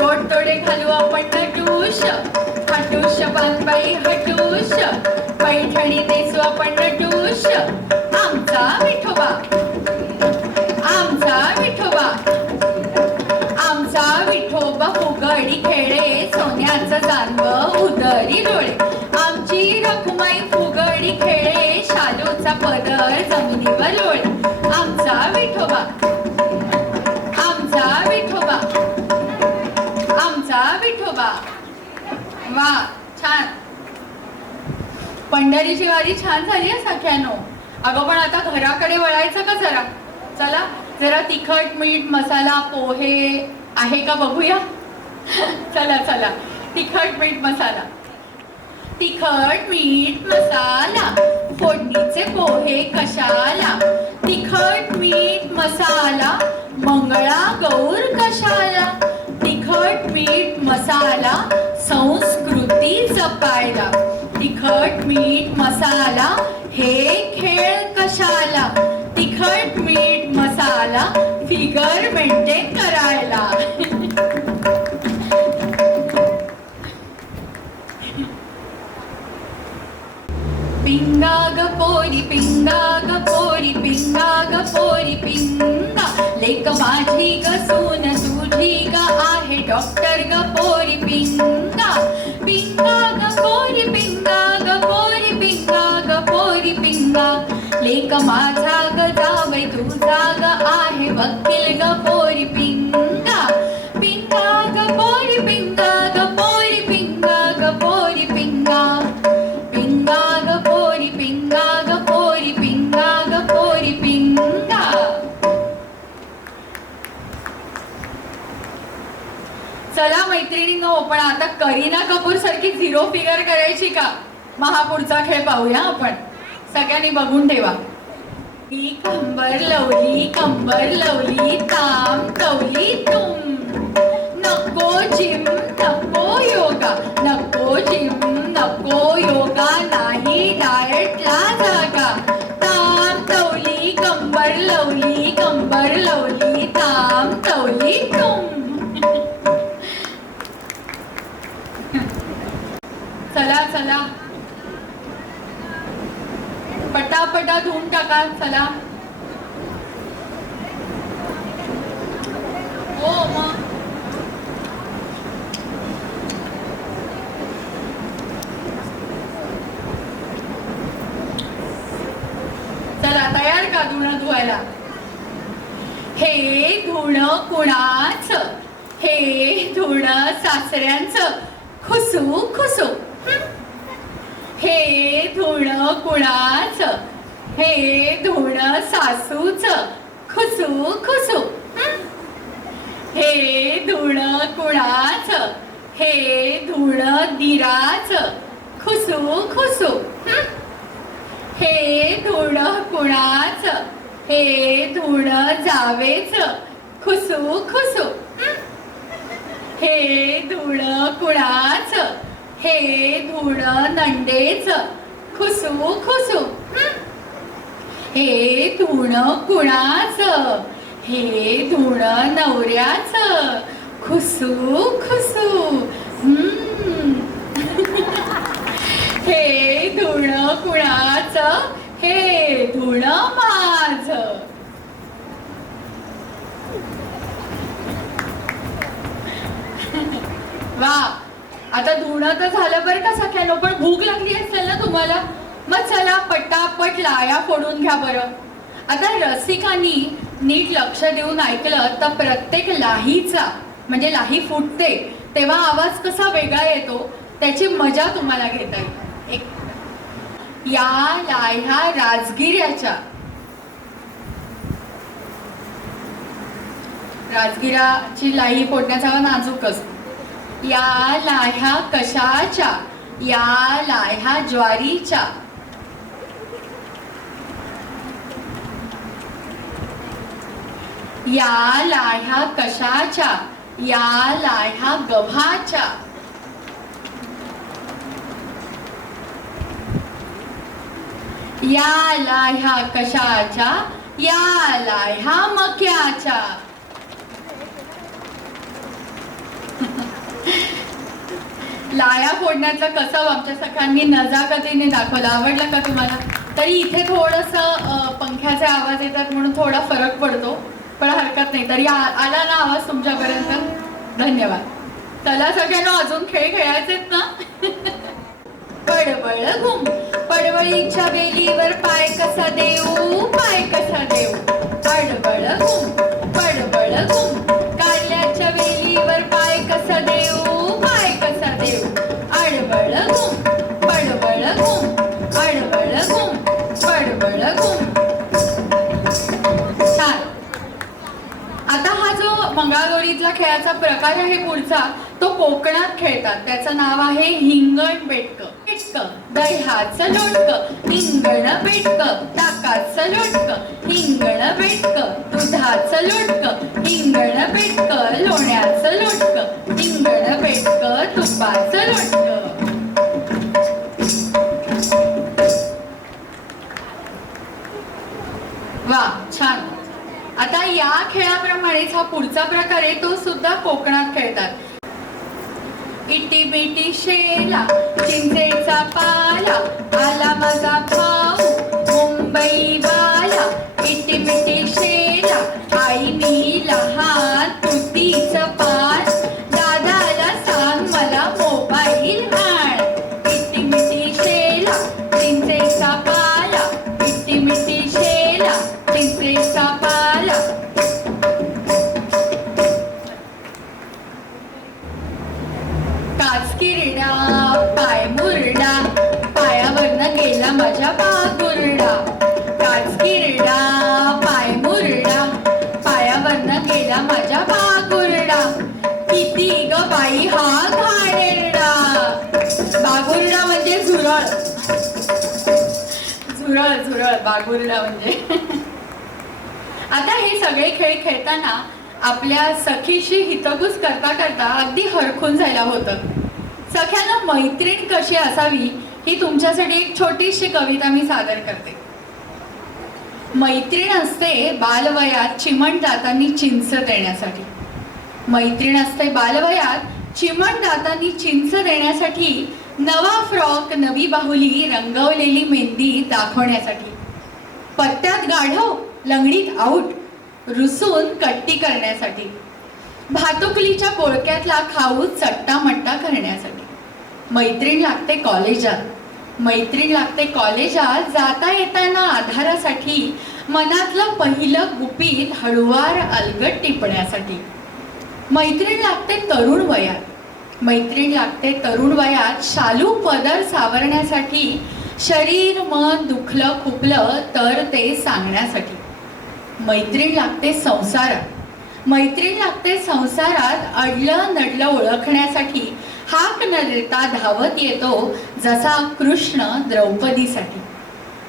गोड तोडे घालू आपण नटूश, हटूश पानबाई हटूश, पैठणी नेसू आपण नटूश, आमचा विठोबा, आमचा विठोबा, आमचा विठोबा फुगडी खेळे, सोन्याचं जानव उदरी डोळे, आमची रखुमाई फुगडी खेळे, शालूचा पदर जमिनीवर लोळे, आमचा विठोबा, आमचा विठोबा, आमचा विठोबा. वा, छान. पंढरीची वारी छान झाली आहे सख्यानो. अगं पण आता घराकडे वळायचं का जरा. चला जरा तिखट मीठ मसाला पोहे आहे का बघूया. चला चला, तिखट मीठ मसाला, तिखट मीठ मसाला, फोडणीचे पोहे कशाला, तिखट मीठ मसाला, मंगळागौर कशाला, तिखट मीठ मसाला संस्कृती जपायला. तिखट मीठ मसाला हे खेळ कशाला, तिखट मीठ मसाला फिगर मेंटेन करायला. पिंगा ग पोरी पिंगा ग पोरी पिंगा ग पोरी पिंगा, लेक माझी ग सून तुझी ग आहे डॉक्टर ग पोरी पिंगा. पिंगा ग पोरी पिंगा ग पोरी पिंगा ग पोरी पिंगा, लेक माझा ग जावई तुझा ग आहे वकील ग पोरी पिंगा. पिंगा ग पोरी पिंगा ग पोरी पिंगा ग पोरी पिंगा, पिंगा ग पोरी पिंगा ग पोरी पिंगा ग पोरी पिंगा. चला मैत्रिणींनो, पण आता करीना कपूर सारखी झिरो फिगर करायची का? महापुढचा खेळ पाहूया आपण. सगळ्यांनी बघून ठेवा. ही कंबर लवली ताम कवली तुम, नको जिम नको योगा, नको जिम नको योगा, नाही डाएटला जागा. ताम तवली कंबर लवली ताम तवली तुम. चला चला पटापटा धुवून टाका. चला हो मग. चला तयार का धुणं धुवायला? हे धुणं कुणाच, हे धुणं सासऱ्यांचं खुसू खुसू. हे धुणं कुणाच, हे धुणं सासूच खुसू खुसू. हे धुणं कुणाच, हे धुणं दिराच खुसू खुसू. हे धुणं कुणाच, हे धुणं जावेच खुसू खुसू. हे धुणं कुणाच, हे धुणं नंडेच खुसू खुसू. हे धुणं कुणाच, हे धुणं नवऱ्याच खुसू खुसू. हे धुणं कुणाच, हे धुणं माझं. वा, आता धुणं तर झालं बरं का सगळ्यांना, पण भूक लागली असेल ना तुम्हाला? मग चला पटापट लाया फोडून घ्या बरं. आता रसिकांनी नीट लक्ष देऊन ऐकलं तर प्रत्येक लाहीचा, म्हणजे लाही फुटते तेव्हा आवाज कसा वेगळा येतो त्याची मजा तुम्हाला घेता येईल. या लाह्या राजगिऱ्याच्या, राजगिराची लाही फोडण्याचा नाजूक असतो. या लाह्या कशाच्या, या लाह्या ज्वारीच्या. या लाह्या कशाच्या, या लाह्या गव्हाच्या. या लाह्या कशाच्या, या लाह्या मक्याच्या. लाया फोडण्याचं कसं आमच्या सगळ्यांनी नजाकतीने दाखवलं. आवडलं का तुम्हाला? तरी इथे थोडंसं पंख्याचे आवाज येतात म्हणून थोडा फरक पडतो, पण हरकत नाही. तरी आला ना आवाज तुमच्यापर्यंत? धन्यवाद. चला सगळ्यांना अजून खेळ खेळायचेत ना? पडबळ घुम, पडवळीच्या वेलीवर पाय कसा देऊ, पाय कसा देऊ. पडबळ घुम, पडबळ घुम, कारल्याच्या वेलीवर पाय कसा देऊ, पाय कसा देऊ. अडबळ घुम, पडबळ घुम, अडबळ घुम, पडबळ घुम. छान. आता हा जो मंगळागौरीतला खेळाचा प्रकार आहे पुढचा, तो कोकणात खेळतात. त्याचं नाव आहे हिंगण बेटकं. दह्याचं लोटकं, हिंगण बेटकं, ताकाचं लोटकं, हिंगण बेटकं, दुधाचं लोटकं, या खेळाप्रमाणेच हा पुढचा प्रकार आहे तो सुद्धा कोकणात खेळतात. इटी बिटी शेला चिंचेचा पाला आला माझा भाऊ मुंबई वाला. इटी बिटी शेला आई मी लहान तुतीच पान दादाला सांग मला मोबाईल आण. इटी बिटी शेला चिंचेचा पाला इटी बिटी शेला चिंचेचा पाला. काचकिरडा पाय मुरडा पायावरनं गेला माझ्या बागुरडा. काचकिरडा पाय मुरडा पायावरनं गेला माझ्या बागुरडा. किती ग बाई हा घाणेरडा. बागुरडा म्हणजे झुरळ झुरळ झुरळ बागुरडा म्हणजे. आता हे सगळे खेळ खेळताना आपल्या सखीशी हितगुज करता करता अगदी हरखून जायला होतं. सख्यानं मैत्रीण कशी असावी ही तुमच्यासाठी एक छोटीशी कविता मी सादर करते. मैत्रीण असते बालवयात चिमण दातांनी चिंच देण्यासाठी. मैत्रीण असते बालवयात चिमण दातांनी चिंच देण्यासाठी. नवा फ्रॉक नवी बाहुली रंगवलेली मेहंदी दाखवण्यासाठी. पत्त्यात गाढव लंगडीत आऊट रुसून कट्टी करण्यासाठी. भातुकलीच्या पोळक्यातला खाऊ चट्टामट्टा करण्यासाठी. मैत्रीण लागते कॉलेजात. मैत्रीण लागते कॉलेजात जाता येताना आधारासाठी. मनातलं पहिलं गुपित हळुवार अलगट टिपण्यासाठी. मैत्रीण लागते तरुण वयात. मैत्रीण लागते तरुण वयात शालू पदर सावरण्यासाठी. शरीर मन दुखलं खुपलं तर ते सांगण्यासाठी. मैत्रीण लागते संसारात. मैत्रीण लागते संसारात अडलं नडलं ओळखण्यासाठी. हाक न देता धावत येतो जसा कृष्ण द्रौपदीसाठी.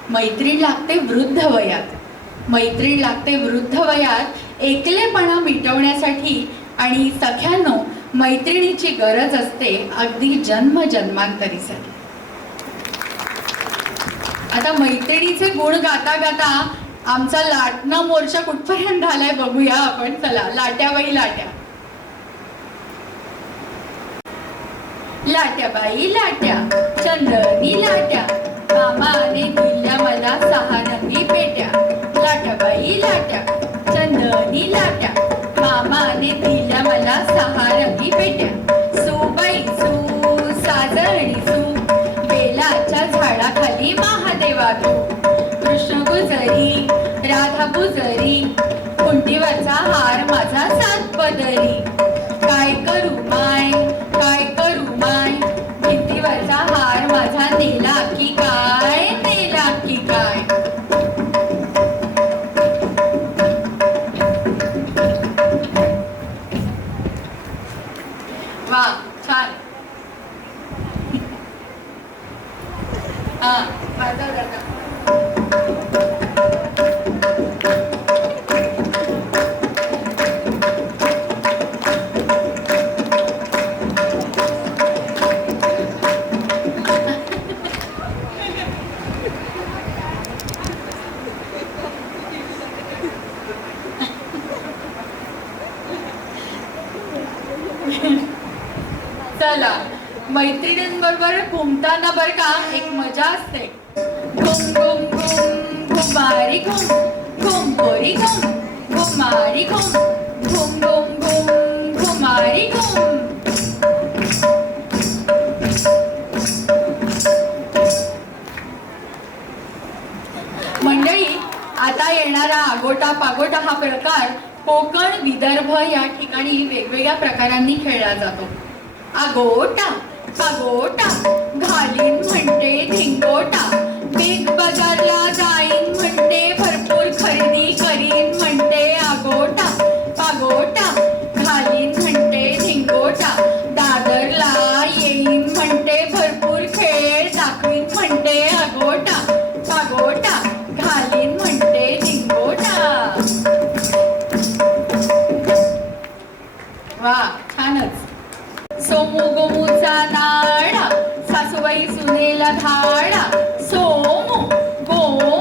मैत्रीण लागते वृद्ध वयात. मैत्रीण लागते वृद्ध वयात एकलेपणा मिटवण्यासाठी. आणि सख्यानो मैत्रिणीची गरज असते अगदी जन्म जन्मांतरीसाठी. आता मैत्रिणीचे गुण गाता गाता आमचा लाटणं मोर्चा कुठपर्यंत झालाय बघूया आपण. चला लाट्या बाई लाट्या. लाट्या बाई लाट्या चंदनी लाट्या मामाने दिल्या मला 6 रंगी पेट्या. लाट्या बाई लाट्या चंदनी लाट्या मामाने दिल्या मला 6 रंगी पेट्या. सुबाई सू साजरणी सू बेलाच्या झाडाखाली महादेवा तू. कृष्ण गुजरी राधा गुजरी कुंटीवरचा हार माझा 7 पदरी. काय करू माय काय करू माय भिंतीवरचा हार माझा नेला की काय नेला की काय. वा छान. हा माझा दादा चला मैत्रिणींबरोबर घुमताना बर का एक मजा असते. घुम घुम घुम घुमारी घुम घुम पोरी घुम घुमारी घुम घुम घुम घुम घुमारी घुम. मंडळी आता येणारा आगोटा पागोटा हा प्रकार कोकण विदर्भ या ठिकाणी वेगवेगळ्या प्रकारांनी खेळला जातो. आगोटा पागोटा घालीन म्हणते धिंगोटा. बिग बाजारला जाईन म्हणते भरपूर खरेदी करीन म्हणते. आगोटा पागोटा घालीन म्हणते धिंगोटा. दादरला येईन म्हणते भरपूर खेळ दाखवीन म्हणते. आगोटा पागोटा घालीन म्हणते धिंगोटा. वा छानच. सोमू गोमूचा नाडा सासूबाई सुनेला धाडा. सोमू गोमू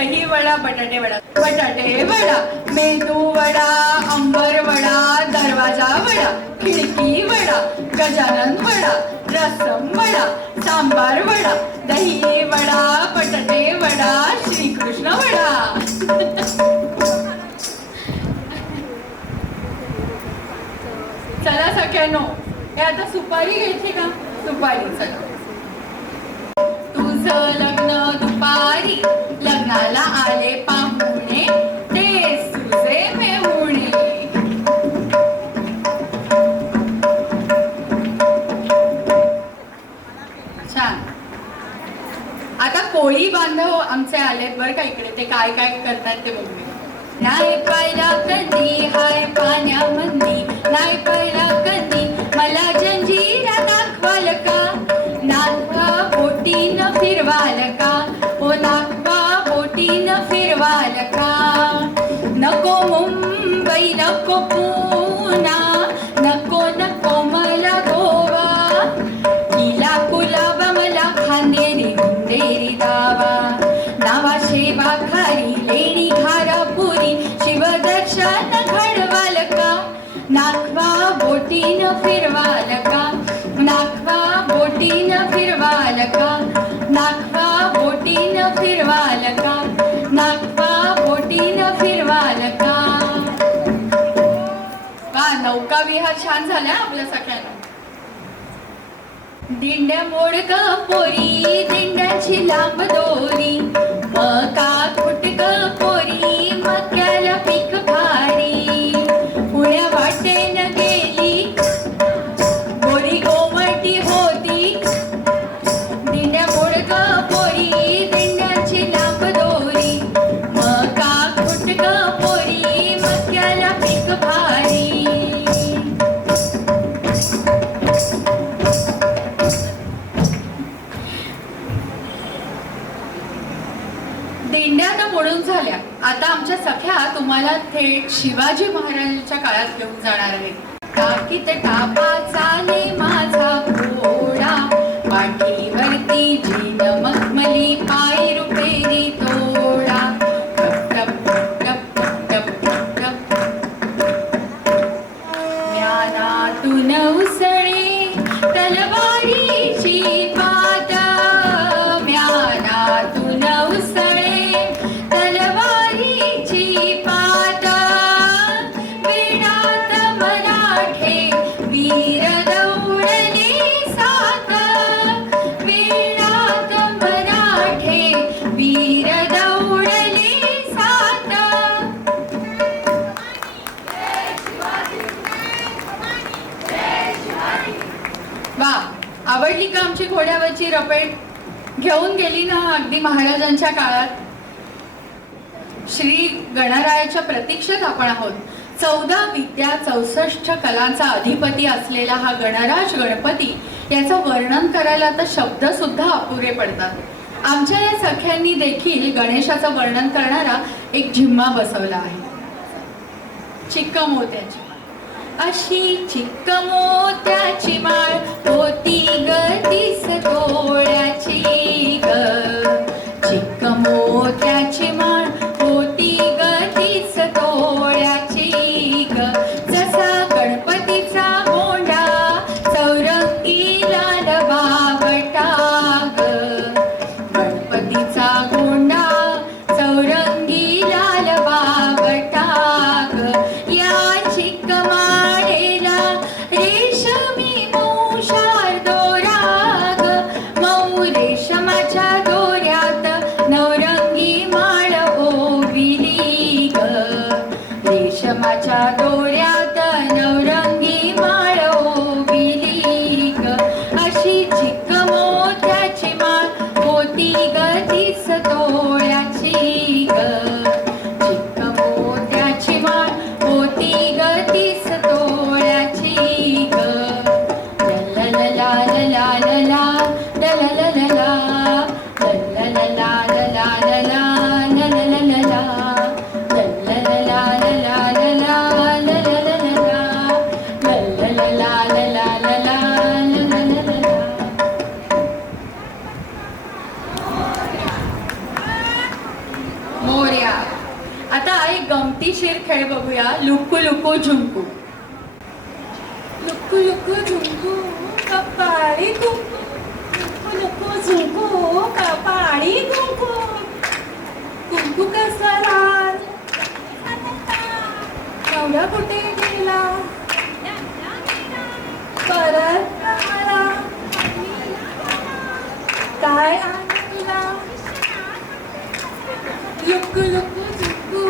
दही वडा, बटाटे वडा, बटाटे वडा, मेदू वडा, अंबर वडा, दरवाजा वडा, खिडकी वडा, गजानन वडा, रसम वडा, सांबार वडा, दही वडा, बटाटे वडा, श्रीकृष्ण वडा. चला सगळ्यांनो, हे आता सुपारी घ्यायची का? सुपारी. चला. तुझं लग्न दुपारी, लग्नाला आले पाहुणे, ते तुझे मेहुणे. छान. आता कोळी बांधव आमचे आलेत बरं का इकडे, ते काय काय करतात ते बघूया. नाही पाहिला कधी हाय पाण्यामंदी, नाही पाहिला कधी मला जंजीरा दाखवाल का, नागवा बोटीनं फिरवाल का, ओ नागवा बोटीनं फिरवाल का. नको मुंबई नको पुणा, नको नको मला गोवा, किला कुलाबा मला खांदेरी गुंदेरी दावा, नावा शेवा खारी लेणी घारापुरी, शिवदर्शन घडवाल का, नागवा बोटीनं फिरवाल का, नागवा बोटीनं फिरवाल का, नागवा बोटीनं फिरवाल का, नागवा बोटीनं फिरवाल का. वा, नौका विहार छान झाला आपल्या सगळ्यांना. दिंड्या मोडक पोरी, दिंड्याची लांब दोरी, मका खुटक पोरी, मक्याला पीक भारी, पुण्या वाटेन गेली बोरी गोमटी होती. दिंड्या मोडक पोरी, दिंड्याची लांब दोरी, मका खुटक पोरी, मक्याला पीक भारी. दिंड्या तर मोडून झाल्या. आता आमच्या सख्या तुम्हाला थेट शिवाजी महाराजांच्या काळात घेऊन जाणार आहे. टाकीत टापा चाले माझा घोडा, पाठीवरती जीन मखमली, पाय रुपेरी तोडा. टप टप टप टप टप टप. ज्ञानातून उसळे तलवारीची पात, ज्ञानातून उसळे तलवारीची पात, वीणात मराठे वीर दौडले सात, वीणात मराठे वीर दौडले सात. वा, आवडली का आमची घोड्यावरची रपेट? घेऊन गेली ना अगदी महाराजांच्या काळात. श्री गणरायाच्या प्रतीक्षेत आपण आहोत. 14 विद्या 64 कलांचा अधिपती असलेला हा गणराज गणपती, याचं वर्णन करायला तर शब्द सुद्धा अपुरे पडतात. आमच्या या सख्यांनी देखील गणेशाचं वर्णन करणारा एक झिम्मा बसवला आहे. चिक्क मोत्याची अशी चिक्क मोत्याची माळ होती ग तीस तोळ्याची ग, चिक्क मोत्याची माळ होती ग तीस तोळ्याची ग. जसा गणपतीचा गोंडा चौरंगी लाल बावटा ग, गणपतीचा गोंडा चौरंगी लाल बावटा ग. या चिक्क माळेला रेशमी मोशार दोरा ग, लुको झुमको. लुकू लुकू झुंकू कपाळी कुंकू, लुकू लुकू झुंकू कपाळी कुंकू, कुंकू कसा लाल नवरा कुठे गेला परत आला, काय आणला लुकू लुकू झुंकू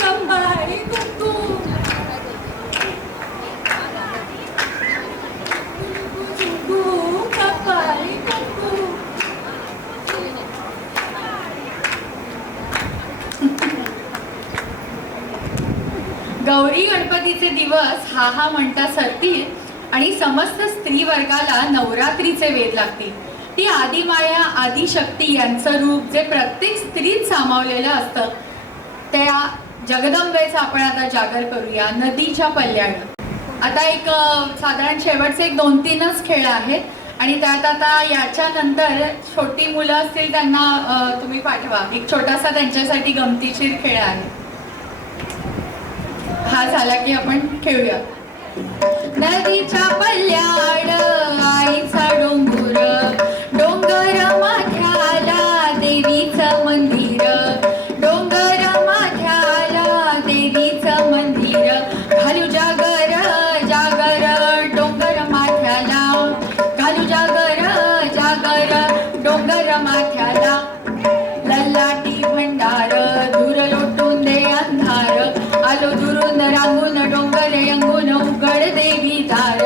कपाळी कुंकू, झुंकू कपाळी कुंकू. गौरी गणपतीचे दिवस हा म्हणता सरतील आणि समस्त स्त्री वर्गाला नवरात्रीचे वेध लागतील. ती आदिमाया आदिशक्ती यांचं रूप जे प्रत्येक स्त्रीत सामावलेलं असतं, त्या जगदंबेचा आपण आता जागर करूया नदीच्या पल्ल्यानं. आता एक साधारण शेवटचे 2-3च खेळ आहेत आणि त्यात आता याच्यानंतर छोटी मुलं असतील त्यांना तुम्ही पाठवा. एक छोटासा त्यांच्यासाठी गमतीशीर खेळ आहे. हा झाला की आपण खेळूया. नदीच्या पल्ल्याड आईचा डोंगर, डोंगर माथ्याला देवीचं मंदिर, डोंगर माथ्याला देवीचं मंदिर, घालू जागर जागर डोंगर माथ्याला, घालू जागर जागर डोंगर माथ्याला, ललाटी भंडार दूर लोटून दे अंधार, आलो दुरून रांगून डोंगर यंगून उघड देवी दार,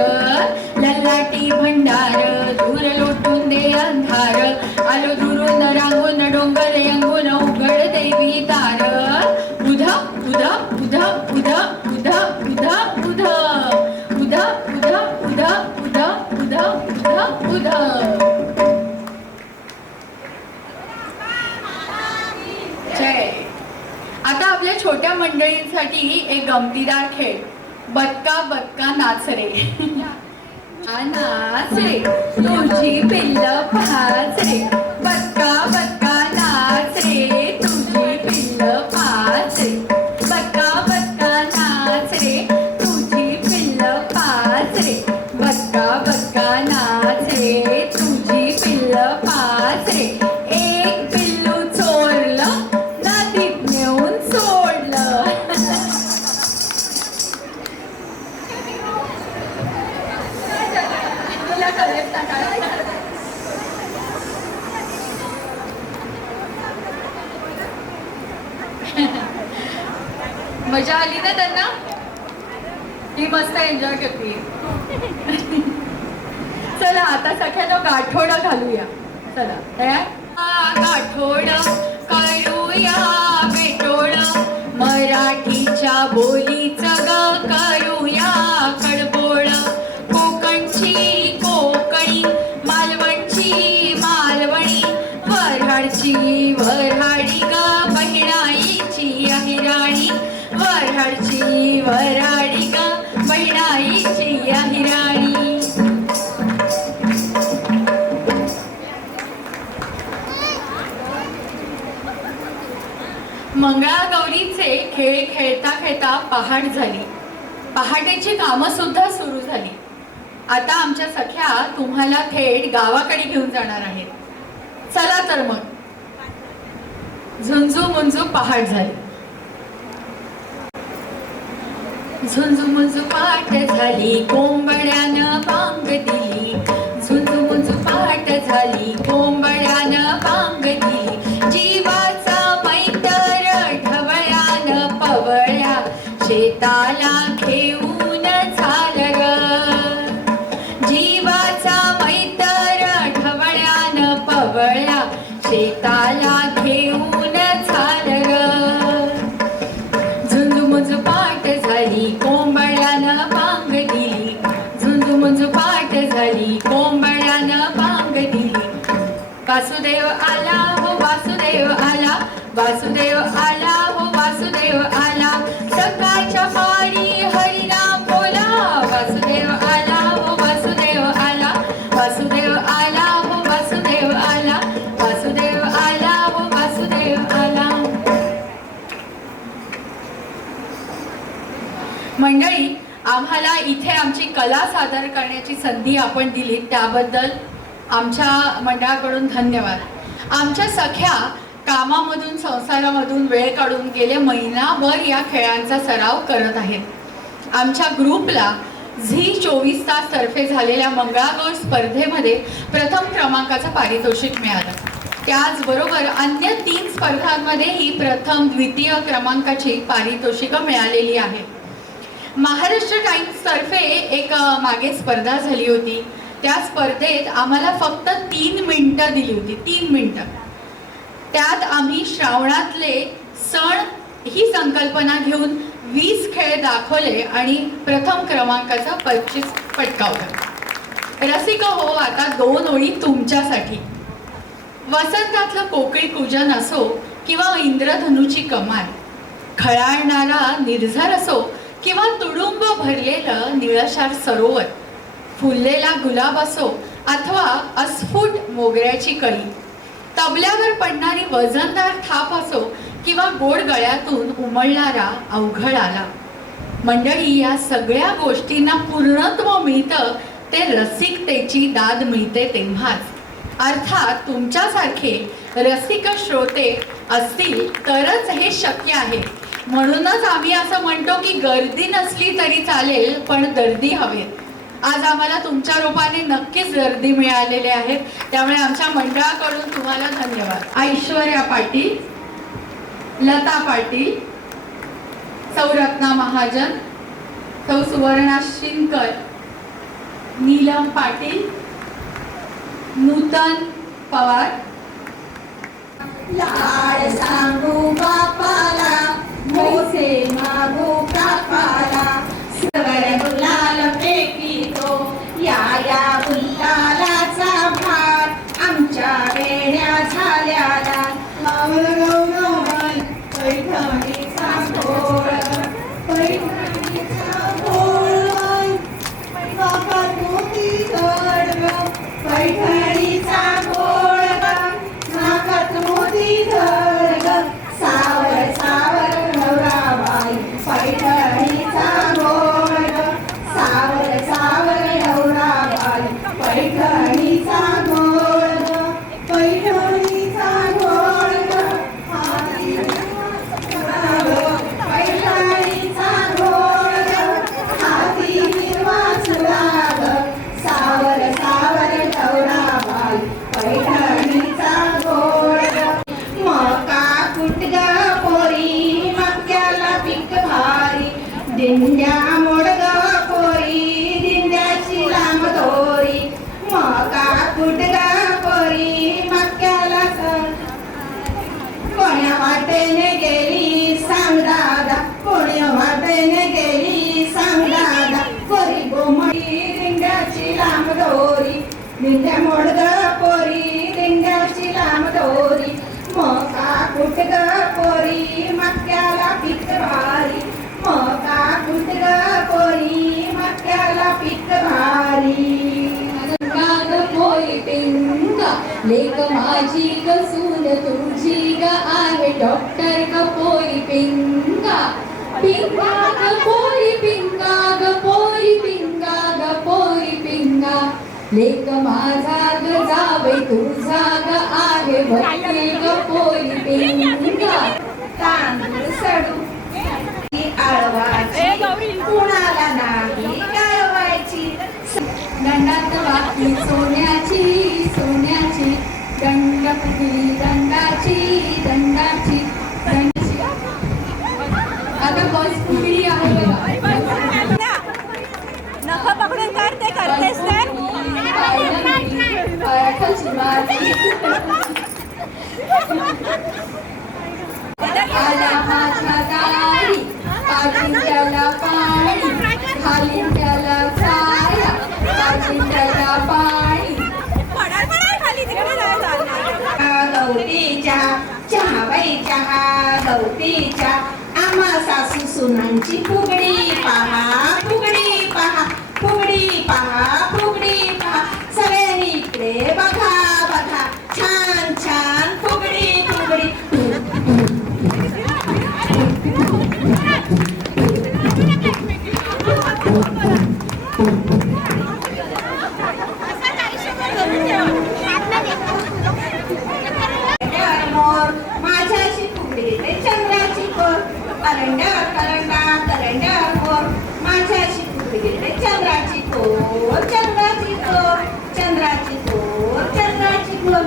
ललाटी भंडार दूर लोटून दे अंधार, आलो दुरून रांगून डोंगर यंगून उघड देवी दार, उधा उधा उधा उधा उधा उधा उधा उधा उधा उधा उधा उधा उधा उधा. जय. आता आपल्या छोट्या मंडळींसाठी एक गमतीदार खेळ, बदका बदका नाच रे. नाच रे तुझी पिल्ल पाच रे, बदका बदका नाच रे तुझी पिल्ल पाच रे, बदका बदका नाच रे तुझी पिल्ल पाच रे, बदका बदका नाच रे तुझी पिल्ल पाच रे, एक पिल्लू चोरलं नदीत नेऊन सोडलं. तुला कळेल का काय? मजा आली ना त्यांना? ही मस्त एन्जॉय करते. चला आता सगळ्यांना गाठोडं घालूया. चला तयार? गाठोड करूया बेटोड, मराठीच्या बोलीचं ग करूया कडबोड, कोकणची कोकणी, मालवणची मालवणी, वऱ्हाडची वऱ्हाडी ग बहिणाईची अहिराणी, वऱ्हाडची वऱ्हाडी ग बहिणाईची अहिराणी. मंगळागौरीचे खेळ खेळता खेळता पहाट झाली. पहाटेची कामं सुद्धा सुरू झाली. आता आमच्या सख्या तुम्हाला थेट गावाकडे घेऊन जाणार आहेत. चला तर मग. झुंजू मुंजू पहाट झाली. झुंजू मुंजू पहाट झाली, कोंबड्यानं बांग दिली, झुंजू मुंजू पहाट झाली, कोंबड्यानं बांग दिली, जीवाचा मैतर ढवळ्यानं पवळ्या, शेताला घेऊन झालं ग, जीवाचा मैतर ढवळ्यानं पवळ्या, शेताला घेऊन झालं ग. झुंजू मुंजू पाट झाली, कोंबड्यानं बांग दिली, झुंजू मुंजू पाट झाली, कोंबड्यानं बांग दिली. वासुदेव आला हो वासुदेव आला, वासुदेव आला हो वासुदेव आला, सकाळच्या पारी हरिनाम बोला, वासुदेव आला हो वासुदेव आला, वासुदेव आला हो वासुदेव आला, वासुदेव आला हो वासुदेव आला. मंडळी मंडळी, आम्हाला इथे आमची कला सादर करण्याची संधी आपण दिली त्याबद्दल आमच्या मंडळाकडून धन्यवाद. आमच्या सख्या कामामधून संसारामधून वेळ काढून गेले महिनाभर या खेळांचा सराव करत आहेत. आमच्या ग्रुपला झी 24 तास तर्फे झालेल्या मंगळागौर स्पर्धेमध्ये प्रथम क्रमांकाचं पारितोषिक मिळालं. त्याचबरोबर अन्य 3 स्पर्धांमध्येही प्रथम द्वितीय क्रमांकाची पारितोषिकं मिळालेली आहेत. महाराष्ट्र टाइम्स तर्फे एक मागे स्पर्धा झाली होती. त्या स्पर्धेत आम्हाला फक्त 3 मिनिटं दिली होती. 3 मिनिटं. त्यात आम्ही श्रावणातले सण ही संकल्पना घेऊन 20 खेळ दाखवले आणि प्रथम क्रमांकाचा 25 पटकावला. रसिक हो, आता 2 ओळी तुमच्यासाठी. वसंतातलं कोकिळ पूजन असो किंवा इंद्रधनुची कमाल, खळाळणारा निर्झर असो किंवा तुडुंब भरलेलं निळशार सरोवर, फुललेला गुलाब असो अथवा अस्फुट मोगऱ्याची कळी, तबल्यावर पडणारी वजनदार थाप असो किंवा गोड गळ्यातून उमळणारा अवघड आला. मंडळी, या सगळ्या गोष्टींना पूर्णत्व मिळतं ते रसिकतेची दाद मिळते तेव्हाच. अर्थात तुमच्यासारखे रसिक श्रोते असतील तरच हे शक्य आहे. म्हणूनच आम्ही असं म्हणतो की गर्दी नसली तरी चालेल पण दर्दी हवेत. आज आम्हाला तुमच्या रूपाने नक्कीच दर्दी मिळालेले आहेत. त्यामुळे आमच्या मंडळाकडून तुम्हाला धन्यवाद. ऐश्वर्या पाटील, लता पाटील, सौ रत्ना महाजन, सौ सुवर्णा शिनकर, नीलम पाटील, नूतन पवार. लाड सांगू बापाला, मोसे मागू कापाला, सवर गुलाल फेकितो, या गुलालाचा भार आमच्या वेड्या झाल्याला. पैठणीचा घोळ, पैठणीचा घोळ, नाकात मोती गड, पैठणीचा घोळ, नाकात मोती गड, सावर सावर नवराबाई, पैठणीचा घोळ, सावर सावर नवराबाई, पैठणीचा घोळ, पैठणीचा घोळ, पैठणीचा घोळ, हाती हिरवा चुराग, सावर सावर नवराबाई, पैठणीचा घोळ. मका कुटग पोरी, मक्याला पीक भारी, दिंड्या मोडग पोरी, दिंड्याची लांब दोरी, मका कुटग पोरी, मक्याला कोण्या वाटेने गेली सांग दादा, कोण्या वाटेने गेली सांग दादा, पोरी गोमडी दिंड्याची लांब दोरी, दिंड्या मोडग पोरी, दिंड्याची लांब दोरी, मका कुटग पोरी, मक्याला पीक भारी, मका कुटग पोरी, मक्याला पीक भारी. पोरी पिंगा, लेक माझी ग सून तुझी ग आहे डॉक्टर ग पोरी पिंगा, पिंगा ग पोरी पिंगा ग पोरी पिंगा ग पोरी पिंगा, लेक माझा ग जावे तुझा ग आहे वकील ग पोरी पिंगा. तांदूळ सडू आळवाची, कुणाला नाही कळवायची, दंडात वाकली सोन्याची सोन्याची, दंड फुगली दंडाची दंडाची दंडाची. आता बस फुगली आहे बघा. नख पकडून करते करतेस ते. पायाखालची माती. आला माझ्या दारी, पाजीन त्याला पाणी, घालीन त्याला साया, पाजीन त्याला पाणी. गौरीच्या चहा बाई चहा, गौरीच्या आम्हा सासू सुनांची फुगडी पहा, फुगडी पहा, फुगडी पहा, फुगडी पहा, सगळ्यांनी इकडे बघा बघा, छान छान फुगडी फुगडी. चोर चंद्राची चोर चंद्राची चोर चंद्राची चोर.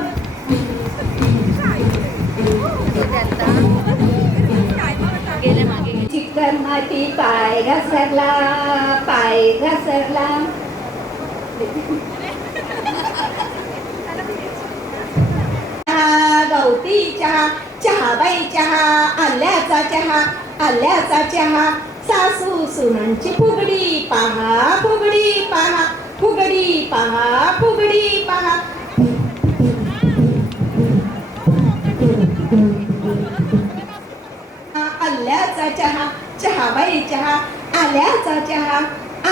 चिकन माती पाय घसरला पाय घसरला. चहा गवती चहा चहाबाई चहा आल्याचा चहा आल्याचा चहा. सासू सुनांची फुगडी पहा फुगडी पहा फुगडी पहा फुगडी पहा. आल्याचा चहा चहाबाई चहा आल्याचा चहा.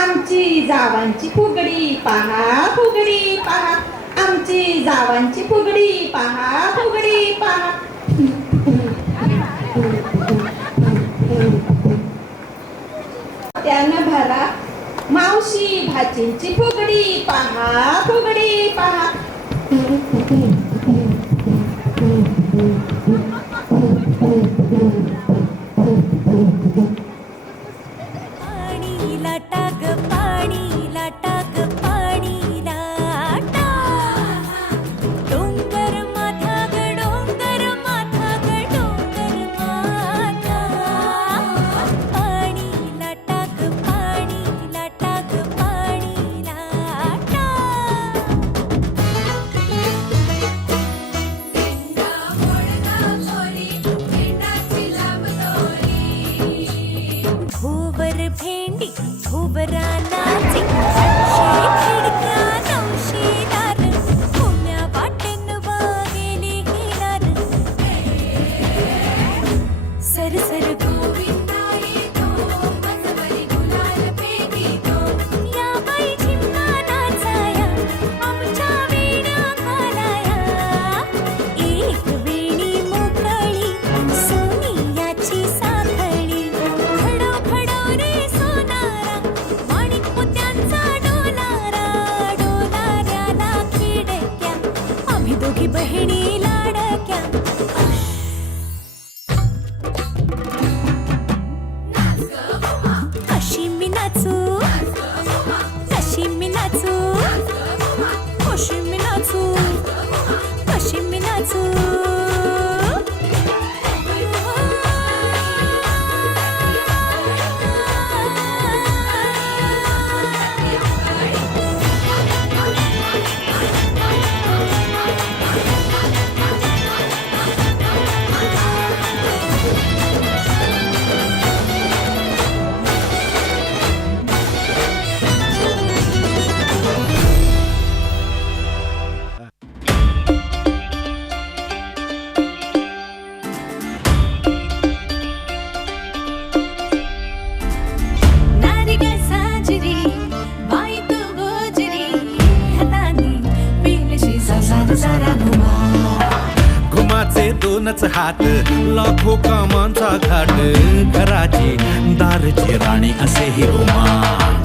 आमची जावांची फुगडी पहा फुगडी पहा आमची जावांची फुगडी पहा फुगडी पहा. त्यानं भरा मावशी भाचींची फुगडी पहा फुगडी पहा. पाणी लाटा ग पाणी लाटा ग पाणी लाटा. डोंगर माथा ग डोंगर माथा ग डोंगर माथा. पाणी लाटा ग पाणी लाटा ग पाणी लाटा. भोवर भेंडी भोवरा नाचे आठशे खिडक्या नऊशे दार. पुण्या वाटेन वागेली हिलार. सरसर गोविंदा येतो बसवरी गुलाल फेकीतो. या बाई झिम्मा नाचाया आमच्या वेण्या घालाया. एक वेणी मोकळी सोनियाची साखळी. खडो खडो रे सोनारा माणिक मोत्यांचा डोलारा. डोलाऱ्याला खिडक्या आम्ही दोघी बहिणी लाडक्या. अशी मी नाचू अशी मी नाचू अशी मी नाचू अशी मी नाचू. नारी ग साजरी बाई तू गोजरी हाताने पिलशी संसार सारा घुमा. घुमाचे दोनच हात लाखो कामांचा घाट. घराची दारची राणी असे ही घुमा.